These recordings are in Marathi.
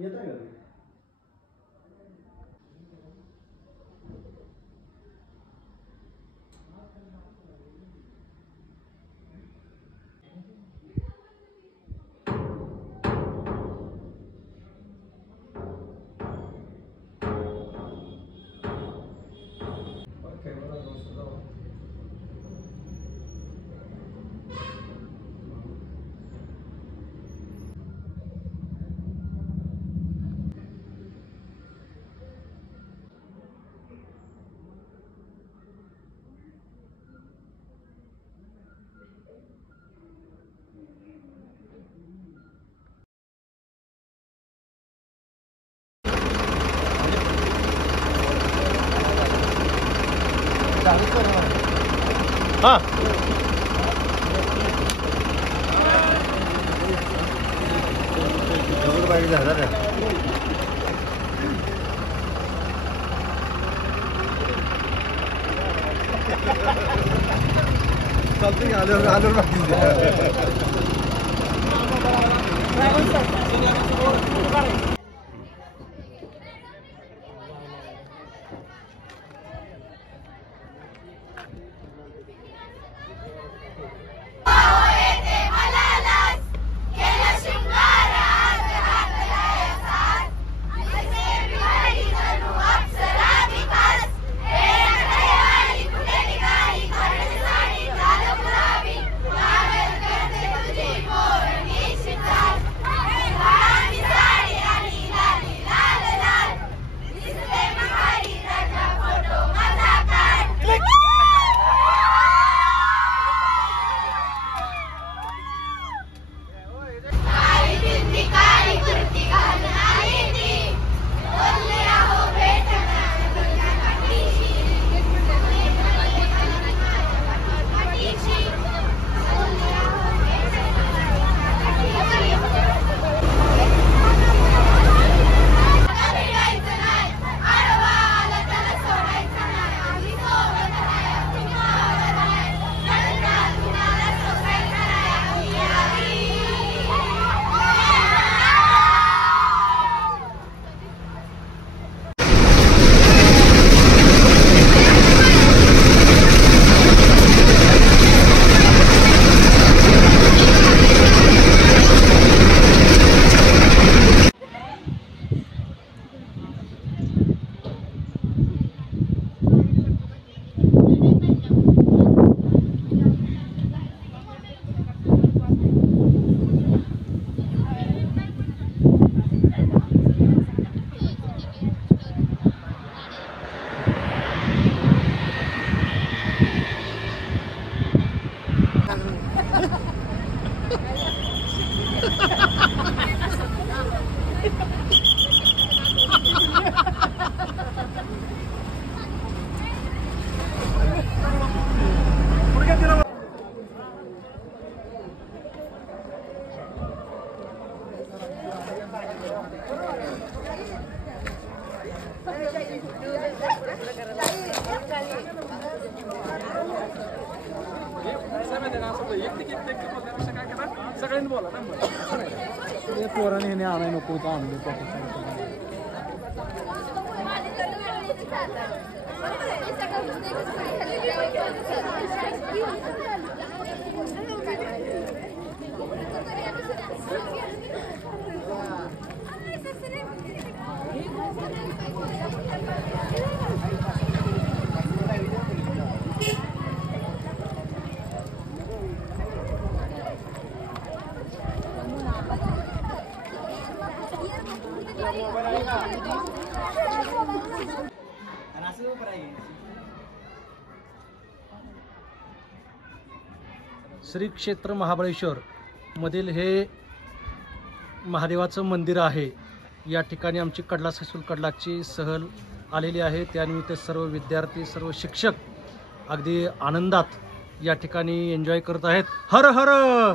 येत आहे का? हाँ पोराने हे आणाय नको होतं आणले श्री क्षेत्र महाबळेश्वर मधील हे महादेवाचं मंदिर आहे। या ठिकाणी आमची कडलास हायस्कूल कडलाची सहल आलेली आहे। त्यानिमित्त सर्व विद्यार्थी सर्व शिक्षक अगदी आनंदात या ठिकाणी एन्जॉय करत आहेत। हर हर हर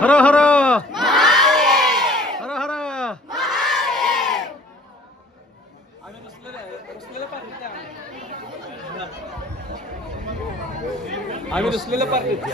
हर हर हर हर हर आम्ही रुसलेल्या पार्टीत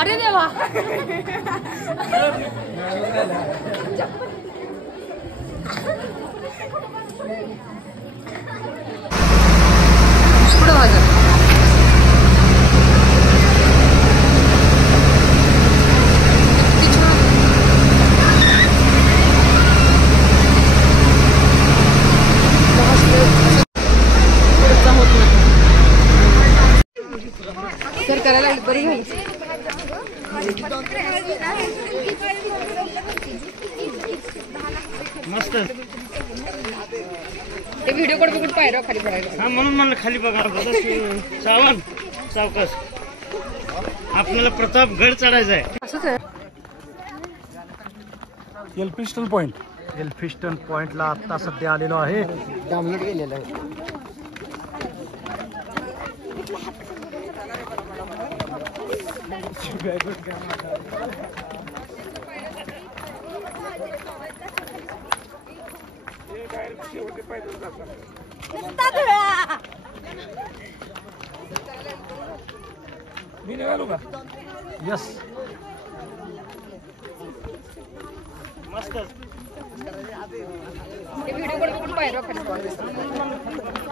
अरे देवा पुढं माझं सर करायला बरी झाली मस्त ते व्हिडिओ कडे बघून पायऱ्या खाली पडायला म्हणून म्हणलं खाली बघा सावण सावकाश आपल्याला प्रतापगड चढायचा आहे. असंच आहे. एल्फिस्टन पॉइंट एल्फिस्टन पॉइंटला आता सध्या आलेलो आहे. डाउनलोड केलेलं आहे. मी निघालो का? यस मस्त ते व्हिडिओ कडे बघून पायऱ्या खाली पडायला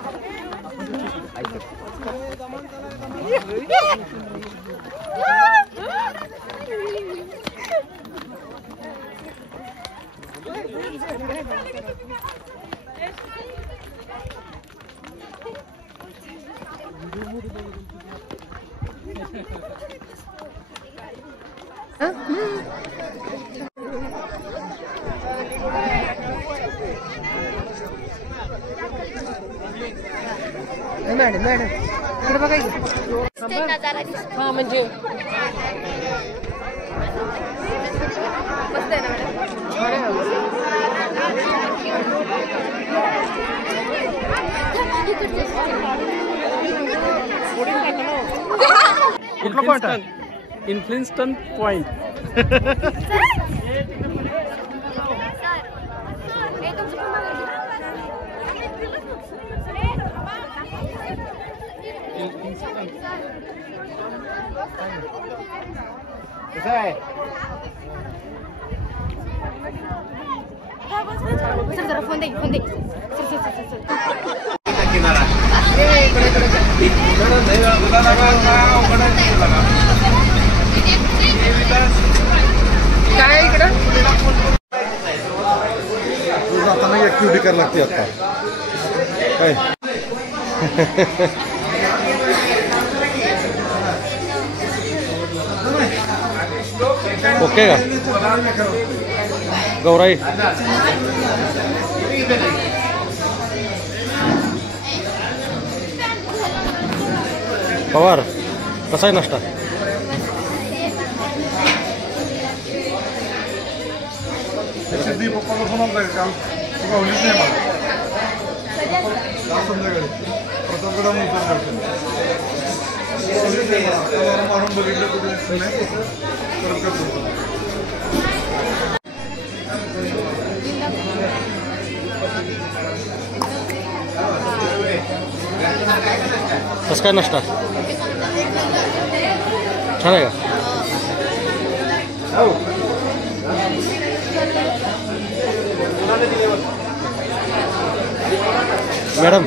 मॅडम मॅडम इकडे बघायचं हा म्हणजे मस्त आहे ना कुठला पॉइंट आहे? इन्फ्लिन्स्टन पॉइंट. कसं आहे? सर जरा फोन दे फोन दे सर काय इकडं जाताना ऍक्टिव्हिटी करायला लागते आता काय. ओके का गौराई? पवार कसा आहे नाश्ता? पप्पाला फोन आला काल गावलीच नाही मला संध्याकाळी प्रतापगडा मारून बघितलं कुठे कसं काय नाश्ता छान आहे का? मॅडम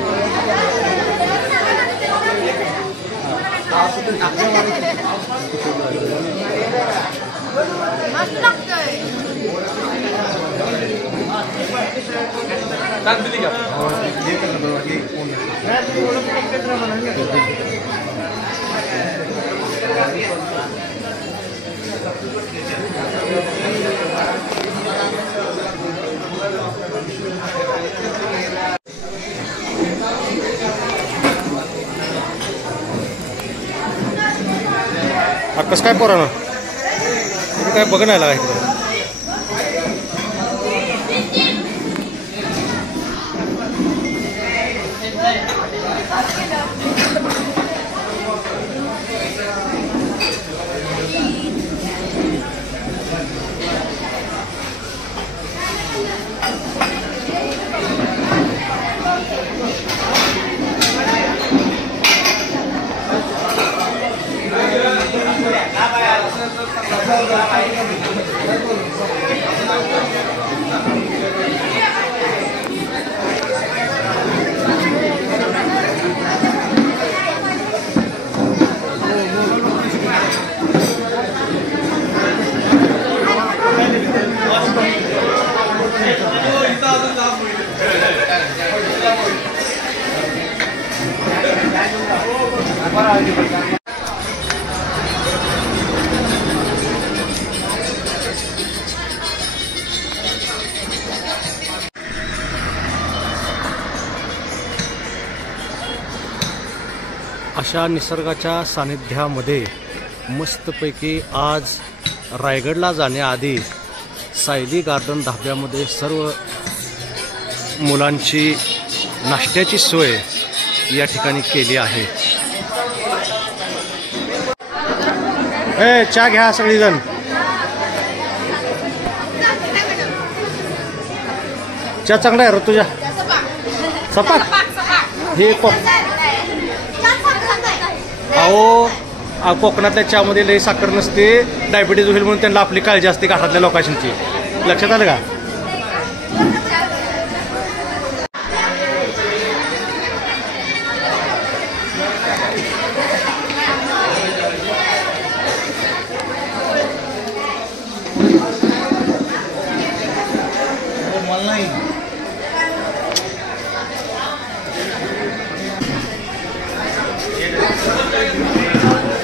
कसं काय पोरानं तुम्ही काय बघण्याला आहे इकडं? अशा निसर्गाच्या सानिध्यामध्ये मस्तपैकी आज रायगडला जाण्याआधी सायली गार्डन धाब्यामध्ये सर्व मुलांची नाश्त्याची सोय या ठिकाणी केली आहे. चहा घ्या सगळीजण. चहा चांगला आहे ऋतुजा. सपाक हे अहो कोकणातल्या चहामध्ये लई साखर नसते, डायबिटीज होईल म्हणून त्यांना आपली काळजी असते घाटातल्या लोकांची. लक्षात आलं का?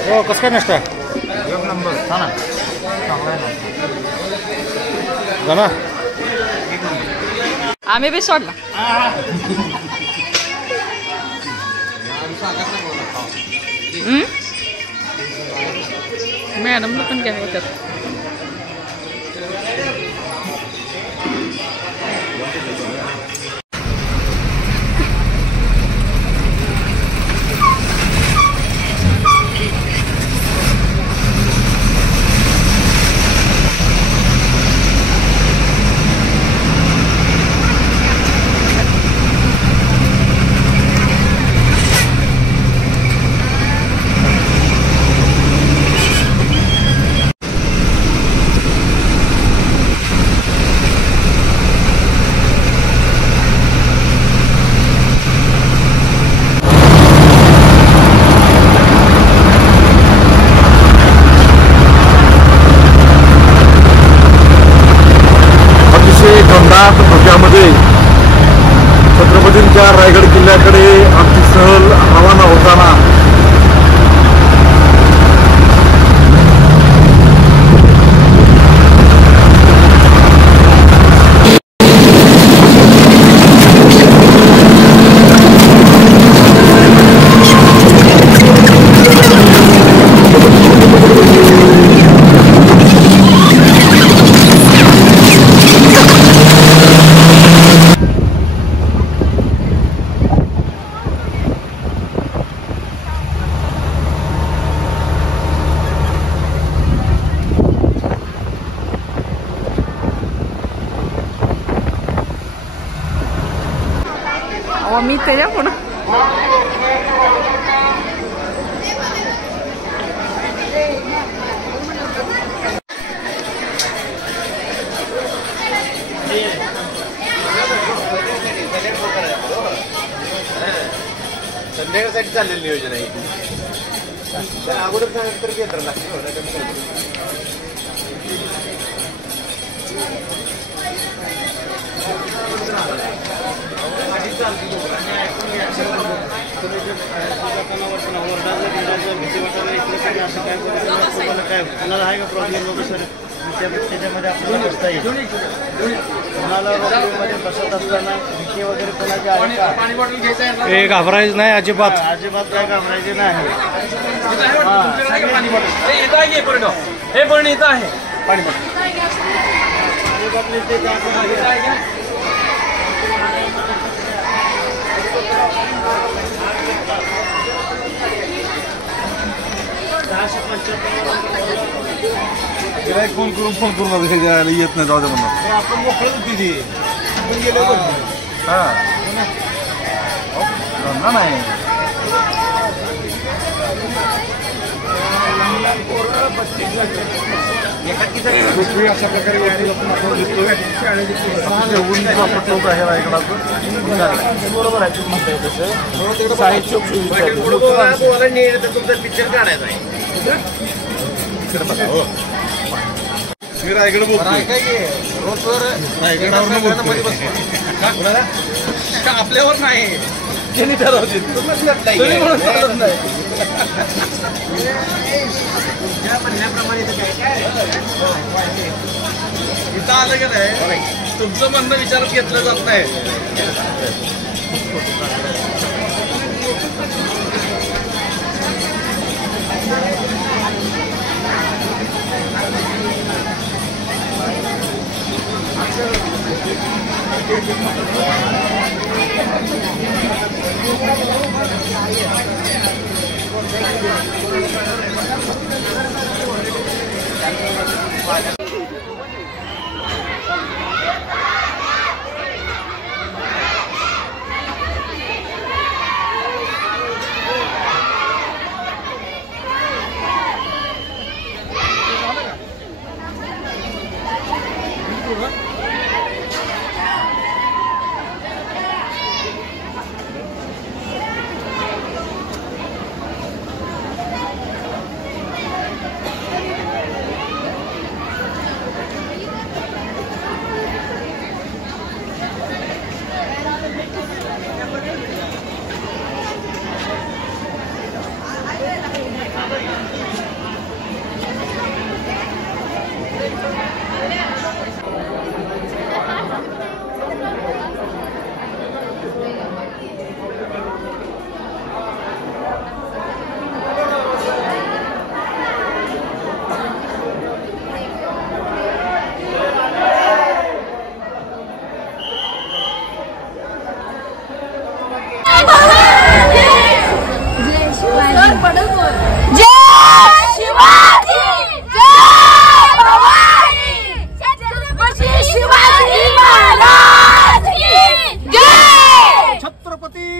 हो कसं काय नाश्ता? एक नंबर. हा ना, चांगला आहे जा ना. आम्ही बी सोडला. मॅडमला पण घ्या होत्यात. मध्ये छत्रपतींच्या रायगड किल्ल्याकडे आमची सहल रवाना होताना मी त्याच्या पुढं संध्याकाळसाठी चाललेलं नियोजन आहे. अगोदर तर घेतलं लागतं. काय कुणाला आहे का प्रॉब्लेम वगैरे सर त्याच्यामध्ये आपल्याला बसता येईल कुणाला मध्ये बसत असताना भीती वगैरे कोणाची आहे का हे घाबरायचं नाही अजिबात. अजिबात काय घाबरायचे नाही हे पण इथं आहे पाणी फोन करून येत नाही जाऊ दे म्हणून आपण मोकळं दिली आपण गेलो हा नाही अशा प्रकारे आपण दिसतोय टोक आहे रायगडाचं बरोबर आहे तुम्ही म्हणताय तसं साहित्य तुमचा पिक्चर काढायचा आहे मी रायगड बोलतोय आपल्यावर नाही म्हणण्याप्रमाणे इथं आलं की नाही तुमचं म्हणणं विचारात घेतलं जात नाही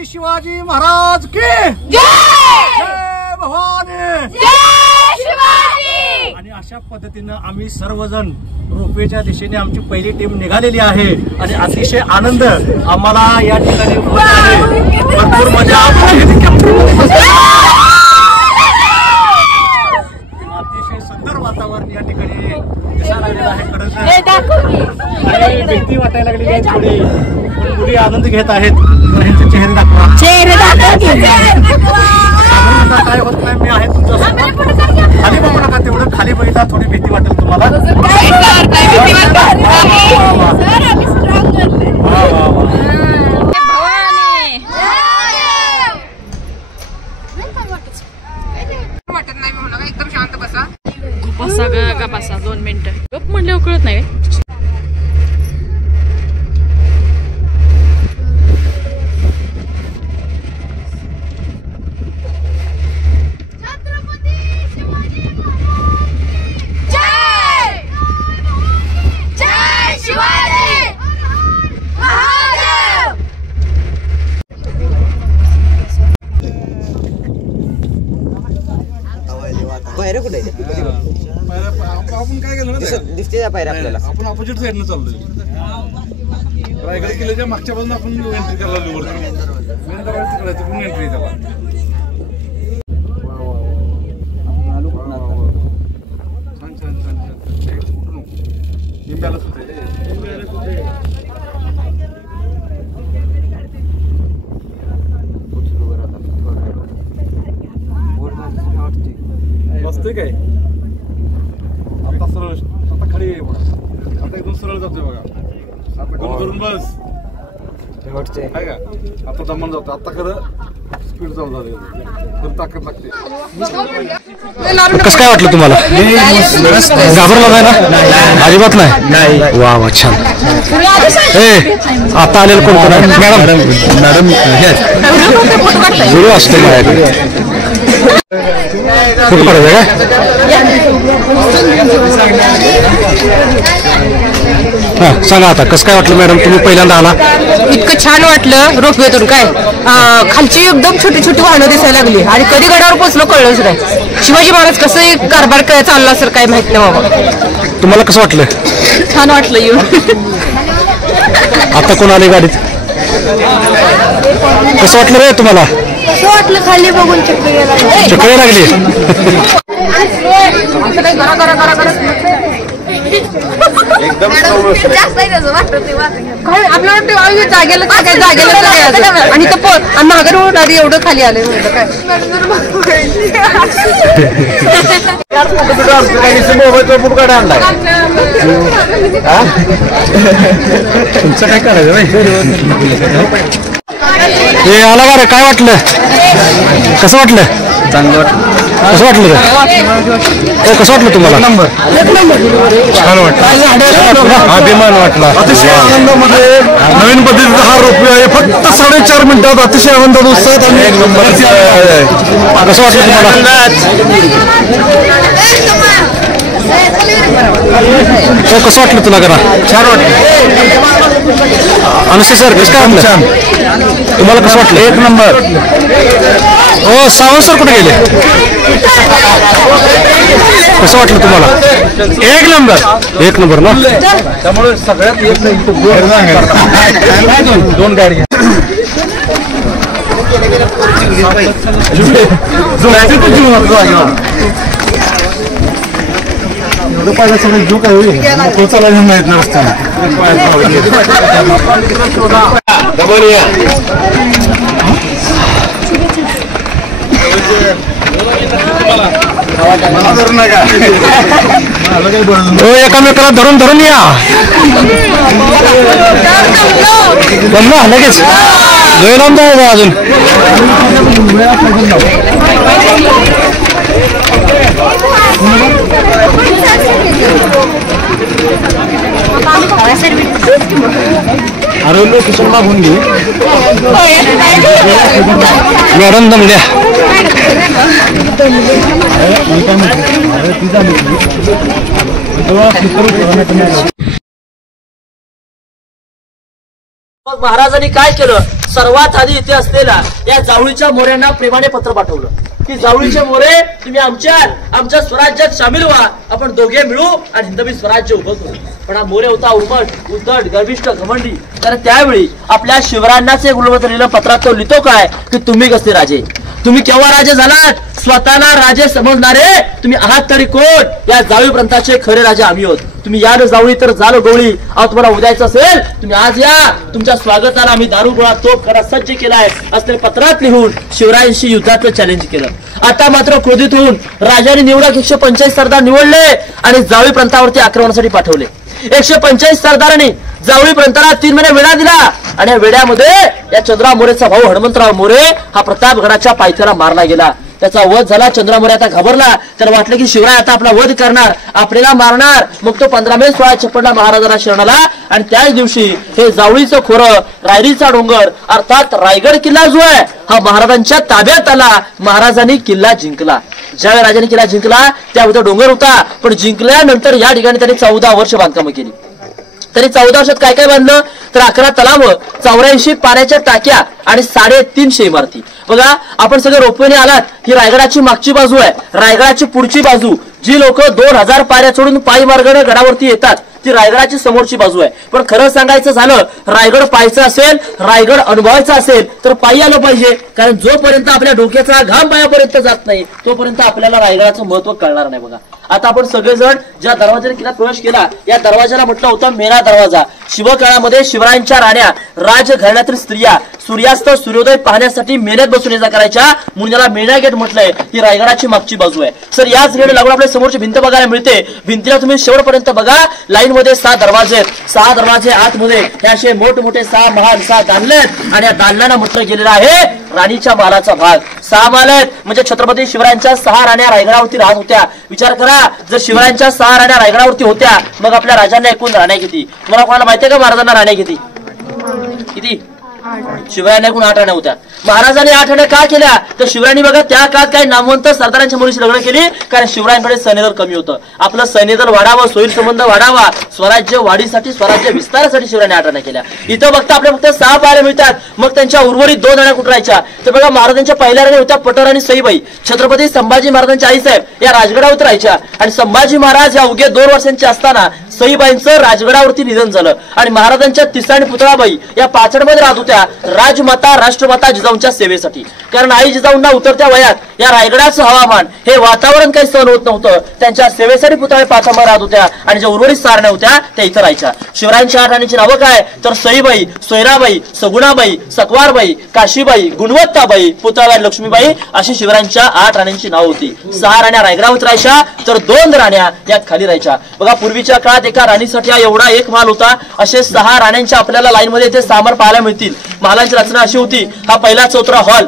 शिवाजी महाराज की जय भवानी जय शिवाजी. आणि अशा पद्धतीनं आम्ही सर्वजण रोपवेच्या दिशेने आमची पहिली टीम निघालेली आहे आणि अतिशय आनंद आम्हाला या ठिकाणी होत आहे. भरपूर मजा अतिशय सुंदर वातावरण या ठिकाणी दिसायला लागलेलं आहे. कडक भीती वाटायला लागलेली आहे थोडी, पण मुली आनंद घेत आहेत. त्यांचे चेहरे दाखवा. काय होत नाही, मी आहे तुमच्या खाली बघू नका, तेवढं खाली बघितला थोडी भीती वाटेल तुम्हाला. वाटत नाही म्हणून एकदम शांत बसा. बसा ग बसा 2 मिनिटं गप म्हणल्यावर कळत नाही. पायऱ्या कुठे आपण काय केलं दिसते पायऱ्या आपल्याला. आपण ऑपोजिट साईडनं चाललोय. रायगड किल्ल्याच्या मागच्या बाजून आपण एंट्री करायला लागलो वरती. मेन दरवाजा तिकडे आहे, तिकडून एंट्री त्याला. छान छान छान छान. कुठं नको निंब्यालाच होते. मस्त काय वाटते आहे का आता दमन जातं आता खरं स्पीड चालू झाली तर ताकद लागते. कसं काय वाटलं तुम्हाला? घाबरला नाही ना? अजिबात नाही. वा वा छान. आता आलेलं कोण कोण आहे? मॅडम गुरु असते माझ्याकडे. फोटो काढायचा का? सांगा आता कसं काय वाटलं मॅडम? तुम्ही पहिल्यांदा आला. इतकं छान वाटलं रोपवेतून काय खालची एकदम छोटी छोटी वाहनं दिसायला लागली आणि कधी गडावर पोहोचलो कळलंच नाही. शिवाजी महाराज कसं कारभार चालला सर काय माहित नाही बाबा. तुम्हाला कसं वाटलं? छान वाटलं येऊन. आता कोण आले गाडीत? कसं वाटलं रे तुम्हाला? असं वाटलं खाली बघून चक्कर चक्कर लागली. जास्त आहे त्याचं वाटत ते काय आपल्याला जागेला आणि माघार आधी एवढं खाली आले काय. तुमचं काय करायचं हे आला का रे? काय वाटलं? कसं वाटलं? चांगलं वाटलं. कसं वाटलं? कसं वाटलं तुम्हाला? छान वाटलं. अभिमान वाटला. अतिशय आनंदामध्ये नवीन पद्धतीचा हा रोपवे आहे. फक्त 4.5 मिनिटात अतिशय आनंदात उत्साहात आम्ही कसं वाटलं तुम्हाला? कसं वाटलं तुला करा? छान वाटलं. अनुषे सर कसं काय वाटलं? छान. तुम्हाला कसं वाटलं? एक नंबर. हो सावंत सर कुठे गेले? कसं वाटलं तुम्हाला? एक नंबर. एक नंबर ना? त्यामुळे सगळ्यात दोन गाडी एवढं पाहिजे सगळे जो काय होईल पोचायला माहित नाही रस्त्याने. एकामेकाला धरून धरून या. जमलं लगेच लय लांब जायचं अजून. अरे लोकेशन मागून घे मॅडम दमल्या. महाराजांनी काय केलं? सर्वात आधी इथे असलेल्या या जावळीच्या मोऱ्यांना प्रेमाने पत्र पाठवलं की जावळीचे मोरे तुम्ही आमच्या स्वराज्यात सामील व्हा. आपण दोघे मिळू आणि हिंदवी स्वराज्य उभं करू. पण हा मोरे होता उमट उद्धट गर्विष्ठ घमंडी. तर त्यावेळी आपल्या शिवरायांनाच एक उलवत लिहिलं पत्रात. तो लिहितो काय की तुम्ही कसले राजे? तुम्ही केव्हा राजे झालात? स्वतःला राजे समजणारे तुम्ही आहात तरी कोण? या जावळी प्रांताचे खरे राजे आम्ही आहोत. तुम्ही या जावळी तर झालो गवळी. अहो तुम्हाला उद्यायचं असेल तुम्ही आज या. तुमच्या स्वागताला आम्ही दारू गोळा तोफ करा सज्ज केलाय असले पत्रात लिहून शिवरायांशी युद्धाचं चॅलेंज केलं. आता मात्र क्रोधित होऊन राजाने निवडक 145 सरदार निवडले आणि जावळी प्रांतावरती आक्रमणासाठी पाठवले. 145 सरदारांनी जावळी प्रांताला 3 महिने वेढा दिला आणि या वेड्यामध्ये या चंद्रा मोरेचा भाऊ हनुमंतराव मोरे हा प्रतापगडाच्या पायथ्याला मारला गेला. त्याचा वध झाला. चंद्रा मोरे आता घाबरला. त्याला वाटलं की शिवराय आता आपला वध करणार, आपल्याला मारणार. मग तो 15 मे 1656 महाराजांना शरण आला आणि त्याच दिवशी हे जावळीचं खोरं, रायरीचा डोंगर अर्थात रायगड किल्ला जो आहे हा महाराजांच्या ताब्यात आला. महाराजांनी किल्ला जिंकला. ज्यावेळी राजाने किल्ला जिंकला त्यामध्ये डोंगर होता. पण जिंकल्यानंतर या ठिकाणी त्यांनी 14 वर्ष बांधकामं केली. तरी 14 वर्षात काय काय बांधलं तर 11 तलाव, 84 पाण्याच्या टाक्या आणि 350 इमारती. बघा आपण सगळे रोपवेने आलात. ही रायगडाची मागची बाजू आहे. रायगडाची पुढची बाजू जी लोक 2000 पायऱ्या चढून पायी मार्गाने गडावरती येतात ती रायगडाची समोरची बाजू आहे. पण खरं सांगायचं झालं रायगड पाहायचं असेल, रायगड अनुभवायचा असेल तर पायी आलं पाहिजे. कारण जोपर्यंत आपल्या डोक्याचा घाम पायापर्यंत जात नाही तोपर्यंत आपल्याला रायगडाचं महत्व कळणार नाही. बघा आता आपण सगळेजण ज्या दरवाजाने किल्ल्यात प्रवेश केला या दरवाजाला म्हटलं होतं मेणा दरवाजा. शिवकाळामध्ये शिवरायांच्या राण्या राजघराण्यातील स्त्रिया सूर्यास्त सूर्योदय पाहण्यासाठी मेण्यात बसून ये जा करायच्या म्हणून याला मेणा गेट म्हटलंय. ही रायगडाची मागची बाजू आहे. सर याच गेट लागून आपल्या समोरची भिंत बघायला मिळते. भिंतीला तुम्ही शेवटपर्यंत बघा. लाईन मध्ये 6 दरवाजे आहेत. 6 दरवाजे आतमध्ये हे असे मोठमोठे 6 महाल 6 दालने आहेत आणि या दालनांना म्हटलं गेलेलं आहे राणीच्या महालाचा भाग. 6 महाल आहेत म्हणजे छत्रपती शिवरायांच्या 6 राण्या रायगडावरती राहत होत्या. विचार करा जर शिवरायांच्या 6 राण्या रायगडावरती होत्या मग आपल्या राजांना एकूण राण्या किती? तुम्हाला कोणाला माहितीये का महाराजांना राण्या किती? किती? शिवरायांना एकूण 8 राण्या होत्या. महाराजांनी 8 राण्या का केल्या तर शिवरायांनी बघा त्या काळात काही नामवंत सरदारांच्या मुलीशी लग्न केली कारण शिवरायांकडे सैन्यदल कमी होतं. आपलं सैन्यदल वाढावं सोयील संबंध वाढावा स्वराज्य वाढीसाठी स्वराज्य विस्तारासाठी शिवरायांनी 8 राण्या केल्या. इथं बघता आपल्या फक्त 6 पाहायला मिळतात. मग त्यांच्या उर्वरित 2 राण्या कुठे राहायच्या तर बघा महाराजांच्या पहिल्या राण्या होत्या पटर आणि सईबाई. छत्रपती संभाजी महाराजांच्या आईसाहेब या राजगडावर राहायच्या आणि संभाजी महाराज या अवघे 2 वर्षांचे असताना सईबाईंचं राजगडावरती निधन झालं आणि महाराजांच्या तिसरा आणि पुतळाबाई या पाचडमध्ये राहत होत्या राजमाता राष्ट्रमाता जिजाऊंच्या सेवेसाठी. कारण आई जिजाऊंना उतरत्या वयात या रायगडाचं हवामान हे वातावरण काही सहन होत नव्हतं. त्यांच्या सेवेसाठी पुतळे पाचंबा राहत होत्या आणि ज्या उर्वरित सारण्या होत्या त्या इथं राहायच्या. शिवरायांच्या 8 राण्यांची नावं काय तर सईबाई, सोयराबाई, सगुणाबाई, सकवारबाई, काशीबाई, गुणवत्ताबाई, पुतळाबाई, लक्ष्मीबाई अशी शिवरायांच्या 8 राण्यांची नाव होती. 6 राण्या रायगडावर राहायच्या तर 2 राण्या या खाली राहायच्या. बघा पूर्वीच्या काळात एका राणीसाठी एवढा एक महाल होता. असे 6 राण्यांच्या आपल्याला लाईन मध्ये इथे सामर पाहायला मिळतील. महालांची रचना अशी होती. हा पहिला चौथरा हॉल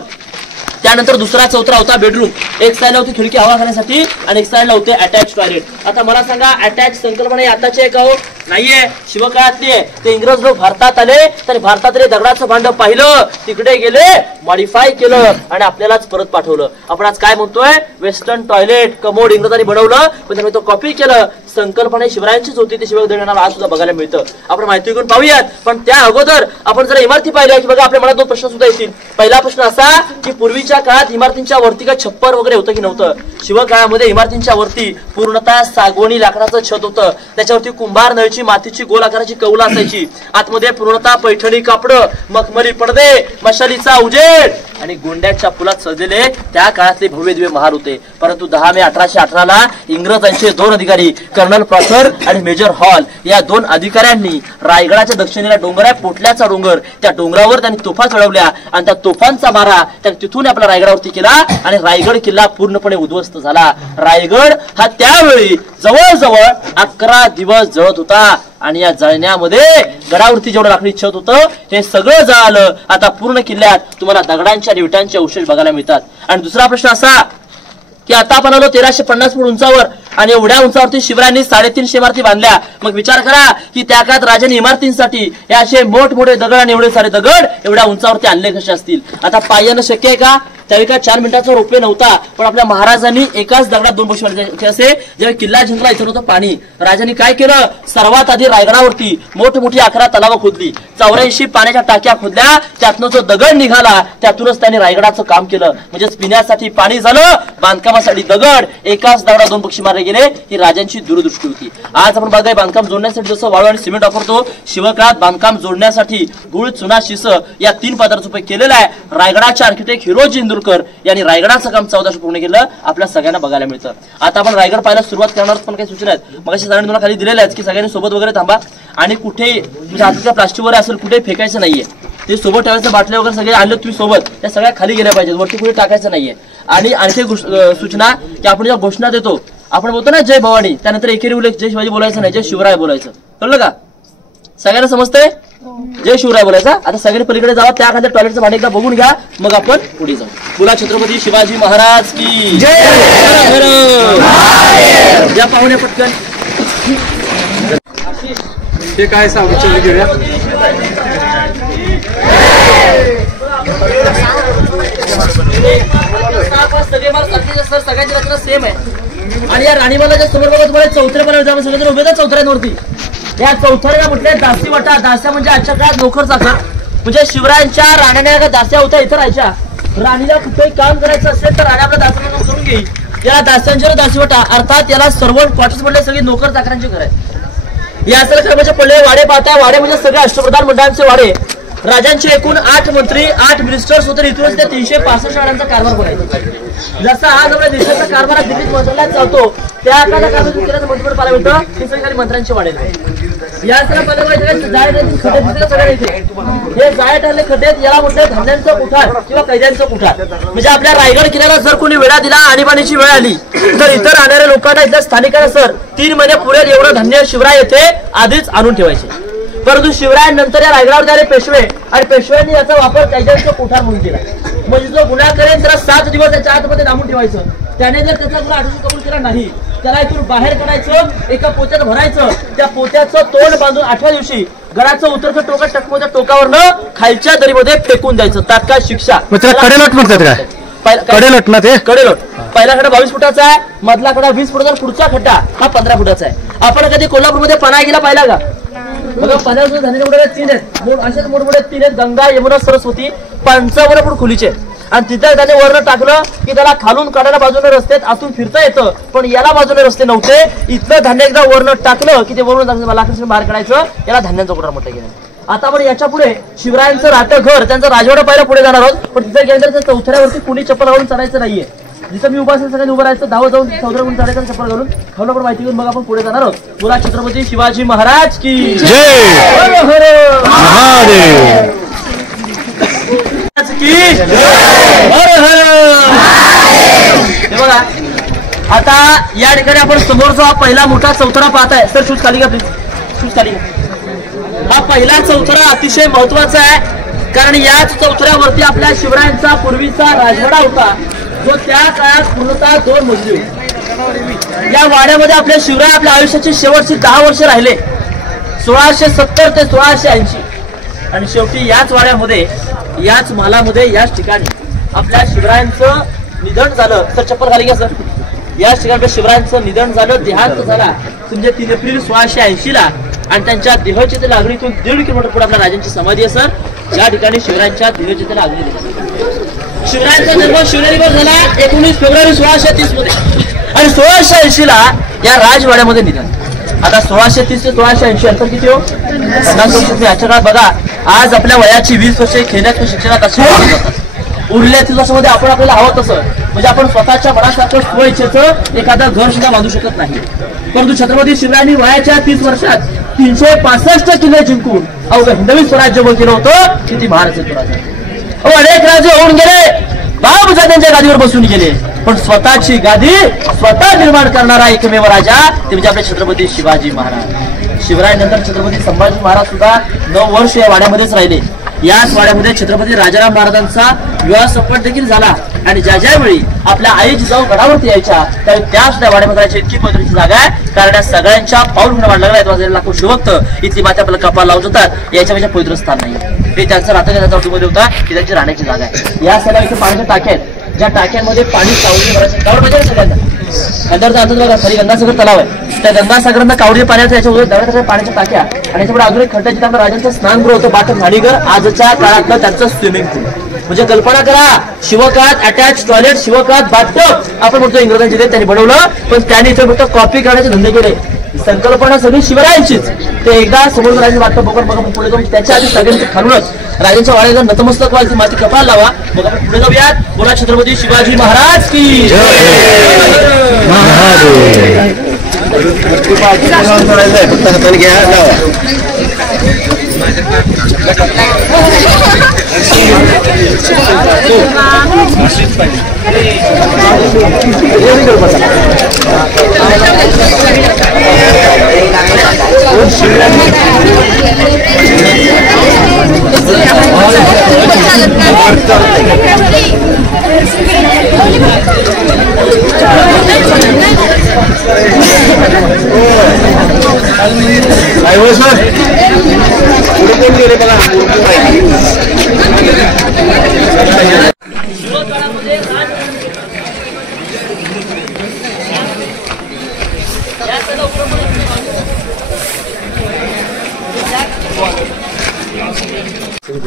त्यानंतर दुसरा चौथरा होता बेडरूम. एक साईडला होती खिडकी हवा खाण्यासाठी आणि एक साईडला होते अटॅच टॉयलेट. आता मला सांगा अटॅच संकल्पना आताची आहे का हो? नाहीये शिवकाळातली आहे. ते इंग्रज लोक भारतात आले तर भारतातले दगडाचं भांड पाहिलं तिकडे गेले मॉडिफाय केलं आणि आपल्यालाच परत पाठवलं. आपण आज काय म्हणतोय वेस्टर्न टॉयलेट कमोड इंग्रजांनी बनवलं पण त्यांनी तो कॉपी केलं. संकल्पना शिवरायांचीच होती. ती शिवक देण्याला आज सुद्धा बघायला मिळतं. आपण माहिती घेऊन पाहूयात पण त्या अगोदर आपण जरा इमारती पाहिल्या की बघा आपल्या मनात 2 प्रश्न सुद्धा येतील. पहिला प्रश्न असा की पूर्वीच्या काळात इमारतींच्या वरती काय छप्पर वगैरे होतं की नव्हतं? शिवकाळामध्ये इमारतींच्या वरती पूर्णतः सागवणी लाकडाचं छत होतं. त्याच्यावरती कुंभार नळीची मातीची गोल आकाराची कौला असायची. आतमध्ये पूर्णतः पैठणी कापड मखमली पडदे मशालीचा उजेड आणि गोंड्याच्या फुलात सजलेले त्या काळातले भव्य दिव्य महाल होते. परंतु 10 मे 1818 ला इंग्रजांचे 2 अधिकारी कर्नल प्रॉथर आणि मेजर हॉल या 2 अधिकाऱ्यांनी रायगडाच्या दक्षिणेला डोंगर आहे पोटल्याचा डोंगर त्या डोंगरावर त्यांनी तोफा चढवल्या आणि त्या तोफांचा मारा त्यांनी तिथून आपल्या रायगडावरती केला आणि रायगड किल्ला पूर्णपणे उद्ध्वस्त झाला. रायगड हा त्यावेळी जवळजवळ 11 दिवस जळत होता आणि या जळण्यामध्ये गडावरती जेवढं लाकडी छत होतं हे सगळं जळालं. आता पूर्ण किल्ल्यात तुम्हाला दगडांच्या आणि विटांचे अवशेष बघायला मिळतात. आणि दुसरा प्रश्न असा की आता आपण आलो 1350 फूट उंचावर आणि एवढ्या उंचावरती शिवरायांनी 350 इमारती बांधल्या. मग विचार करा की त्या काळात राजांनी इमारतींसाठी हे असे मोठमोठे दगड आणि एवढे सारे दगड एवढ्या उंचावरती आणले कसे असतील? आता पायानं शक्य आहे का? त्यावेळी काय 4 मिनिटाचा रोपवे नव्हता पण आपल्या महाराजांनी एकाच दगडात 2 पक्षी मारले. असे जेव्हा किल्ला जिंकला इथं होतं पाणी. राजांनी काय केलं सर्वात आधी रायगडावरती मोठमोठी 11 तलावं खोदली 84 पाण्याच्या टाक्या खोदल्या. त्यातनं जो दगड निघाला त्यातूनच त्यांनी रायगडाचं काम केलं. म्हणजे पिण्यासाठी पाणी झालं बांधकामासाठी दगड एकाच दगडात 2 पक्षी मारले गेले. ही राजांची दूरदृष्टी होती. आज आपण बघाय बांधकाम जोडण्यासाठी जसं वाळू आणि सिमेंट वापरतो शिवकाळात बांधकाम जोडण्यासाठी गुळ चुना शिस या 3 पदार्थांचा उपयोग केलेला आहे. रायगडाचे आर्किटेक्ट हिरोजी इंदुरकर यांनी रायगडाचं काम 14 पूर्ण केलं. आपल्या सगळ्यांना बघायला मिळतं. आता आपण रायगड पाहायला सुरुवात करणार पण काही सूचना आहेत मग अशी सगळ्यांनी तुम्हाला खाली दिलेल्या आहेत की सगळ्यांनी सोबत वगैरे थांबा आणि कुठे म्हणजे हाताच्या प्लास्टिक वगैरे असेल कुठे फेकायचं नाहीये. ते सोबत ठेवायचं बाटल्या वगैरे सगळे आणले तुम्ही सोबत त्या सगळ्या खाली गेल्या पाहिजेत वरती कुठे टाकायचं नाहीये. आणि आणखी सूचना की आपण जेव्हा घोषणा देतो आपण बोलतो ना जय भवानी त्यानंतर एकेरी उल्लेख जय शिवाजी बोलायचं नाही जय शिवराय बोलायचं. कळलं का? सगळ्यांना समजतंय? जय शिवराय बोलायचा. आता सगळे पलीकडे जावा त्या खाली टॉयलेटचं भांडे एकदा बघून घ्या मग आपण पुढे जाऊ. बोला छत्रपती शिवाजी महाराज की जय. या पाहुणे पटकन ते काय सांगू घेऊया सगळ्यांची रचना सेम आहे. आणि या राणीबालाच्या समोर बघा तुम्हाला चौथऱ्यापर्यंत जाऊन सगळे उभे तर चौथऱ्यांवरती या चौथऱ्याला म्हटले दासी वाटा. दास्या म्हणजे आजच्या काळात नोकर चाकर म्हणजे शिवरायांच्या राण्या दास्या होत्या इथं राहायच्या. राणीला कुठेही काम करायचं असेल तर राणी आपल्या दास्यांना करून घेईल. याला दास्यांच्या दासीवाटा अर्थात याला सर्वंट क्वार्टर्स म्हटले सगळे नोकर चाकरांचे घर आहे. या असं म्हणजे पडले वाडे पाहताय वाडे म्हणजे सगळे अष्टप्रधान मंडळांचे वाडे राजांचे एकूण 8 मंत्री 8 मिनिस्टर्स होते. इथूनच त्या 365 शाळांचा कारभार करायचा. जसा आज आपल्या देशाचा कारभार दिल्लीत मंत्रालयात चालतो त्या आकाराचा कारभार केल्याचं मंत्रिमंडळ पाहायला मिळतं. हे सगळे मंत्र्यांचे वाढेल. या सगळ्या पदावर जाळे खड्डे दिसले सगळे इथे. हे जाळे ठरले खड्डे याला म्हटलं धान्यांचं कुठार किंवा कैद्यांचं कुठार. म्हणजे आपल्या रायगड किल्ल्याला जर कोणी वेळा दिला आणीबाणीची वेळ आली तर इतर राहणाऱ्या लोकांना इथल्या स्थानिकांना सर 3 महिने पुरेल एवढं धान्य शिवराय येथे आधीच आणून ठेवायचे. परंतु शिवरायांनंतर या रायगडावर आले पेशवे आणि पेशव्यांनी याचा वापर कैद्यांचा कोठार म्हणून केला. म्हणजे जो गुन्हा करेल त्याला 7 दिवस त्याच्या आतमध्ये दाबून ठेवायचं. त्याने जर त्याचा गुन्हा आठवून कबूल केला नाही त्याला इथून बाहेर काढायचं, एका पोत्यात भरायचं. त्या पोत्याचं तोंड बांधून 8व्या दिवशी गडाचं उतरचं टोका टकमोच्या टोकावरनं खालच्या दरीमध्ये फेकून द्यायचं. तात्काळ शिक्षा. कडेलोट म्हणतात काय? कडेलोट ना ते कडेलोट. पहिला खड्डा 22 फुटाचा आहे, मधला खड्डा 20 फुटाचा, पुढचा खड्डा हा 15 फुटाचा आहे. आपण कधी कोल्हापूरमध्ये पन्हाळा गेला पाहिला का? बघा 15 झालेल्या मोठे 3 आहेत. असेच मोठमोठे 3 आहेत. गंगा, यमुना, सरस्वती 55 फूट खोलीचे. आणि तिथे त्याने वरनं टाकलं की त्याला खालून काढायला बाजूने रस्ते आतून फिरता येतं, पण याला बाजूने रस्ते नव्हते. इथलं धान्य एकदा वरनं टाकलं की ते वरून लाकडाचं बाहेर काढायचं. याला धान्यांचा कोठार म्हटलं गेलं. आता आपण याच्या पुढे शिवरायांचं राहतं घर त्यांचं राजवाडा पाहिलं पुढे जाणार आहोत. पण तिथे गेल्यानंतर चौथऱ्यावरती कुणी चप्पल घालून चढायचं नाहीये. जिथं मी उभा असेल सगळ्यांनी उभं राहायचं. धावत जाऊन चौथऱ्या म्हणून चढायचं चप्पल घालून. खाऊला पण माहिती घेऊन मग आपण पुढे जाणार आहोत. बोला छत्रपती शिवाजी महाराज की जय. हर हर महादेव की हर हर. हे बघा आता या ठिकाणी आपण समोरचा हा पहिला मोठा चौथरा पाहताय. सर शूज खाली घ्या प्लीज. शूज खाली घ्या. हा पहिला चौथरा अतिशय महत्वाचा आहे, कारण याच चौथऱ्यावरती आपल्या शिवरायांचा पूर्वीचा राजवाडा होता, जो त्या काळात पूर्णतः 2 मजली होती. या वाड्यामध्ये आपल्या शिवराय आपल्या आयुष्याची शेवटची 10 वर्ष राहिले, 1670 ते 1680. आणि शेवटी याच वाड्यामध्ये, याच मालामध्ये, याच ठिकाणी आपल्या शिवरायांचं निधन झालं. सर चप्पल खाली घ्या सर. याच ठिकाणी शिवरायांचं निधन झालं, देहांत झाला म्हणजे 3 एप्रिल 1680 ला. आणि त्यांच्या देहचित्र लागणीतून 1.5 किलोमीटर पुढे आपल्या राजांची समाधी आहे सर. या ठिकाणी शिवरायांच्या देहचित्र लागणी. शिवरायांचा जन्म शिवनेरीवर झाला 19 फेब्रुवारी 1630 मध्ये आणि 1680 ला या राजवाड्यामध्ये निधन. आता 1630 ते 1680 अंतर किती हो? 50 वर्ष. याच्या काळात बघा आज आपल्या वयाची 20 वर्षे खेळण्यात शिक्षणात अशी जातात. उरल्या 30 वर्षामध्ये आपण आपल्याला हवं तसं म्हणजे आपण स्वतःच्या मनासारखं स्वइच्छेचं एखादं घर सुद्धा बांधू शकत नाही. परंतु छत्रपती शिवरायांनी वयाच्या 30 वर्षात 365 किल्ले जिंकून अवघं हिंदवी स्वराज्य उभं केलं होतं. किती महाराष्ट्र स्वराज्य. अनेक राजे होऊन गेले, बाप त्यांच्या गादीवर बसून गेले, पण स्वतःची गादी स्वतः निर्माण करणारा एकमेव राजा ते म्हणजे आपले छत्रपती शिवाजी महाराज. शिवरायांनंतर छत्रपती संभाजी महाराज सुद्धा 9 वर्ष या वाड्यामध्येच राहिले. याच वाड्यामध्ये छत्रपती राजाराम महाराजांचा विवाह संपन्न देखील झाला. आणि ज्या ज्यावेळी आपल्या आई जिजाऊ गडावरती यायच्या त्यावेळी त्या सुद्धा वाड्यामध्ये इतकी पवित्र जागा आहे, कारण या सगळ्यांच्या पाऊल म्हणून वाढ लागला. लाखो शिवभक्त इथली माते आपल्याला कपाळ लावत होतात. याच्यापेक्षा पवित्र स्थान नाही. हे त्यांचं राहतं त्यांच्या अवधीमध्ये होता की त्यांची राहण्याची जागा आहे. या सगळ्या इथे पाण्याच्या टाक्या आहेत, ज्या टाक्यांमध्ये पाणी कावडी भरायचं. कावड म्हणजे सगळ्यांना नंतरचा अंतर बघा खाली गंगासागर तलाव आहे. त्या गंगासागरांना कावडी पाण्याच्या याच्या पाण्याच्या टाक्या आणि याच्यापुढे अजून एक खड्डा जिथे आपल्या राजांचं स्नानगृह होतं बाटक झाडीगर. आजच्या काळातलं त्यांचं स्विमिंग पूल. म्हणजे कल्पना करा, शिवकाळात अटॅच टॉयलेट, शिवकाळात बाथटब आपण म्हणतो इंग्रजांचे ते त्यांनी बनवलं, पण त्यांनी इथे फक्त कॉपी करण्याचे धंदे केले. संकल्पना सगळी शिवरायांचीच. ते एकदा समोर राजांचं बाथटब बघून बघा पुढे जाऊन त्याच्या आधी सगळ्यांचे खालूनच राजांच्या वाड्याला नतमस्तक व्हायची माती कपाळ लावा. मग आपण पुढे जाऊयात. बोला छत्रपती शिवाजी महाराज की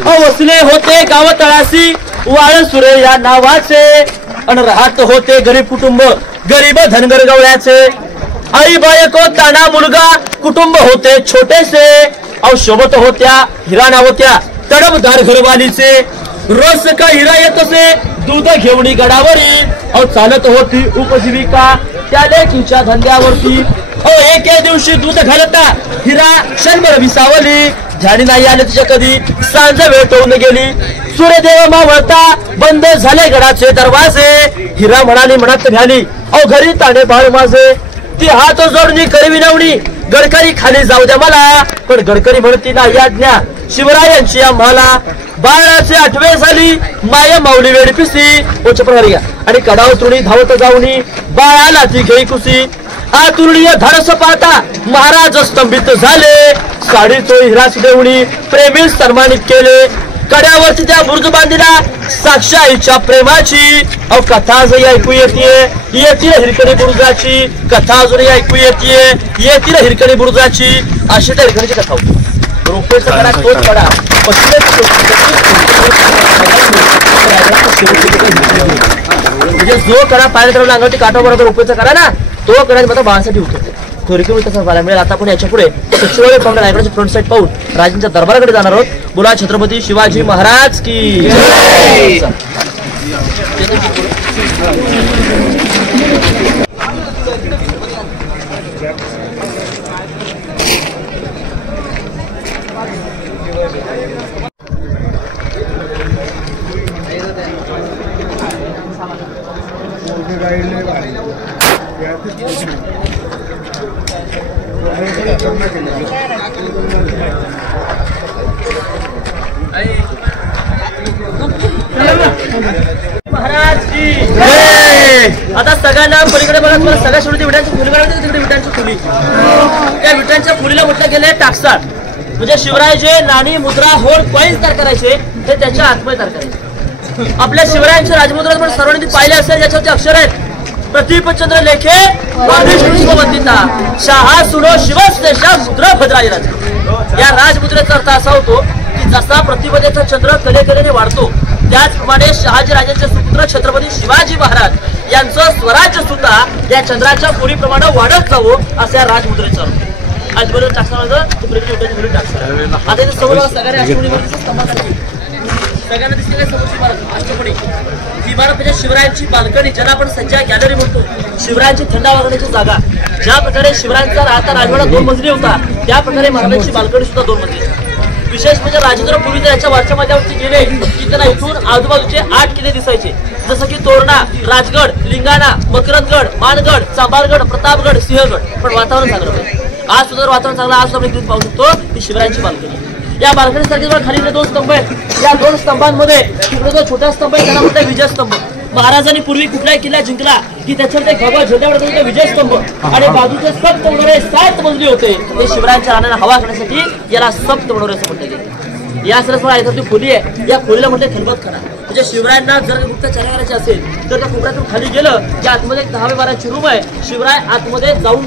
वसले होते गाव तळाशी वाळ सुरे या नावाचे अन राहत होते गरीब कुटुंब गरीब धनगर गवळ्याचे. आई बायको ताना मुलगा कुटुंब होते छोटेसे. अहो शोभत होत्या हिराणा होत्या तडपदार घरवालीचे रोज का हिरा येत असे दूध घेऊन गडावरी अहो चालत होती उपजीविका त्या लेकीच्या धंद्यावरती अहो एके दिवशी दूध घालता हिरा क्षणभर विसावली झाडी नाही आले तुझ्या कधी सांज वेटवून गेली सूर्यदेव मावळता बंद झाले गडाचे दरवाजे हिरा म्हणाली म्हणत घाली अहो घरी ताणे बाळ माझे ती हात जोडणी करी विनवणी गडकरी खाली जाऊ द्या मला पण गडकरी म्हणती ना याज्ञा शिवरायांची आम्हाला बाळाचे आठवे झाली माया माऊली वेळ पिसी उच्च प्रहरी आणि कडाव तुणी धावत जाऊनी बाळाला ती घेई कुसी आतुरणीय धाडस पाहता महाराज स्तंभित झाले साडी चोळी हिरास देऊनी प्रेमी सन्मानित केले कड्यावरती त्या बुर्ज बांधिला साक्षाईच्या प्रेमाची अहो कथा अजूनही ऐकू येते हिरकणी बुरुजाची कथा अजूनही ऐकू येते हिरकणी बुरुजाची अशी त्या हिरकणीची कथा होती रोपेचा कडा तोच कडा म्हणजे जो कडा पाहिला तर अंगावरती काटा बरोबर रोपेचा कडा ना तो कडा माझा बाळासाठी उठवतो थोडक्यात तसं पाहायला मिळेल. आता आपण याच्या पुढे सचिवालय पाहून रायगडची फ्रंट साईड पाहून राजांच्या दरबाराकडे जाणार आहोत. बोला छत्रपती शिवाजी महाराज की महाराज की आता सगळ्यांना पलीकडे बघा तुम्हाला सगळ्या शेवटी विटांची फुली काढायची तिकडे विटांची फुली त्या विटांच्या फुलीला म्हटलं गेले टाकसाळ म्हणजे शिवरायाचे नाणी मुद्रा होड कॉईन्स तयार करायचे ते त्याच्या आत्मय तयार करायचे. आपल्या शिवरायांचे राजमुद्रा पण सर्वांनी पाहिले असेल ज्याच्यावरती अक्षर आहेत प्रदीपचंद्र लेखे वंदिता शहा सुनो शिवस्तेशा मुद्रा भद्राज. या राजमुद्रेचा अर्थ असा होतो की जसा प्रतिपदेचा चंद्र कलेकलेने वाढतो त्याचप्रमाणे शहाजी राजांचे सुपुत्र छत्रपती शिवाजी महाराज यांचं स्वराज्य सुद्धा या चंद्राच्या पुरीप्रमाणे वाढत जावं असं या राजमुद्रेचा अर्थ. आजबरोबर टाकसाळ आता समोर सगळ्यांना दिसते काय समोरची इमारत अष्टपडी ही इमारत म्हणजे शिवरायांची बाल्कनी ज्याला आपण सज्जा गॅलरी म्हणतो. शिवरायांची थंड वागण्याची जागा ज्या प्रकारे शिवरायांचा राहता राजवाडा 2 मजली होता त्या प्रकारे महाराजांची बाल्कनी सुद्धा 2 मजली. विशेष म्हणजे राजेंद्र पूर्वी याच्या वरच्या मध्यावरती गेले की त्यांना इथून आजूबाजूचे 8 किल्ले दिसायचे जसं की तोरणा राजगड लिंगाणा मकरंदगड मानगड चांबारगड प्रतापगड सिंहगड. पण वातावरण चांगलं होतं आज सुद्धा वातावरण चांगलं आज आपण इथून पाहू शकतो ही शिवरायांची बाल्कनी. या बाल्कनीसाठी खाली 2 स्तंभ आहेत. या 2 स्तंभांमध्ये तिकडे जो छोटा स्तंभ आहे त्याला म्हणतात विजय स्तंभ. महाराजांनी पूर्वी कुठलाही किल्ला जिंकला की त्याच्यावर ते भगवा झेंड्यावर विजय स्तंभ आणि बाजूचे सप्त मनोरे 7 मजली होते ते शिवरायांच्या रानाला हवा करण्यासाठी याला सप्त मनोरे असं म्हटलं गेलं. या सरस्वती इथं ती खोली आहे या खोलीला म्हटले खलबतखाना. म्हणजे शिवरायांना जर गुप्तचर्या करायची असेल तर त्या कोपऱ्यातून खाली गेलं की आतमध्ये 10-12ची रूम आहे. शिवराय आतमध्ये जाऊन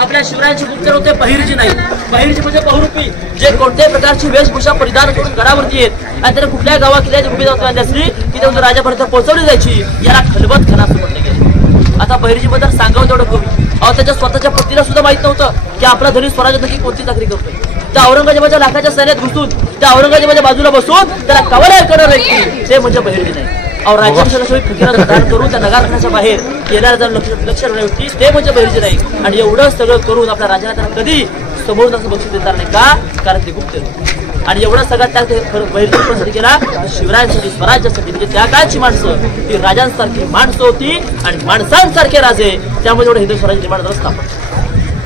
आपल्या शिवरायांची गुप्तचर होते बहिर्जी नाही. बहिर्जी म्हणजे बहुरूपी जे कोणत्याही प्रकारची वेशभूषा परिधान करून गडावरती येत आणि त्याला कुठल्याही गावा किल्ल्याची उभी जाऊन असली की त्यातून राजापर्यंत पोहोचवली जायची याला खलबतखाना असं म्हटलं गेलं. आता बहिर्जी बद्दल सांगावं तेवढं कमी अहो त्याच्या स्वतःच्या पत्नीला सुद्धा माहित नव्हतं की आपला धनी स्वराज्यात नक्की कोणती चाकरी करतोय. त्या औरंगजेबाच्या लाखाच्या सैन्यात घुसून त्या औरंगजेबाच्या बाजूला बसून त्याला कवलाय करणार व्यक्ती ते म्हणजे बहिर्जी नाही. अहो राज्याभिषेकाशिवाय फकीरा दान करून त्या नगारखान्याच्या बाहेर येणाऱ्या जर लक्ष ठेवणारी व्यक्ती ते म्हणजे बहिर्जी नाही. आणि एवढं सगळं करून आपल्या राजाला त्यांना कधी समोरून असं बक्षीस देणार नाही का कारण ते गुप्त आणि एवढं सगळं त्या बहिर्जीसाठी केला शिवरायांसाठी स्वराज्यासाठी. म्हणजे त्या काळची माणसं ती राजांसारखी माणसं होती आणि माणसांसारखे राजे त्यामुळे एवढं हिंदू स्वराज्य निर्माण झालं स्थापन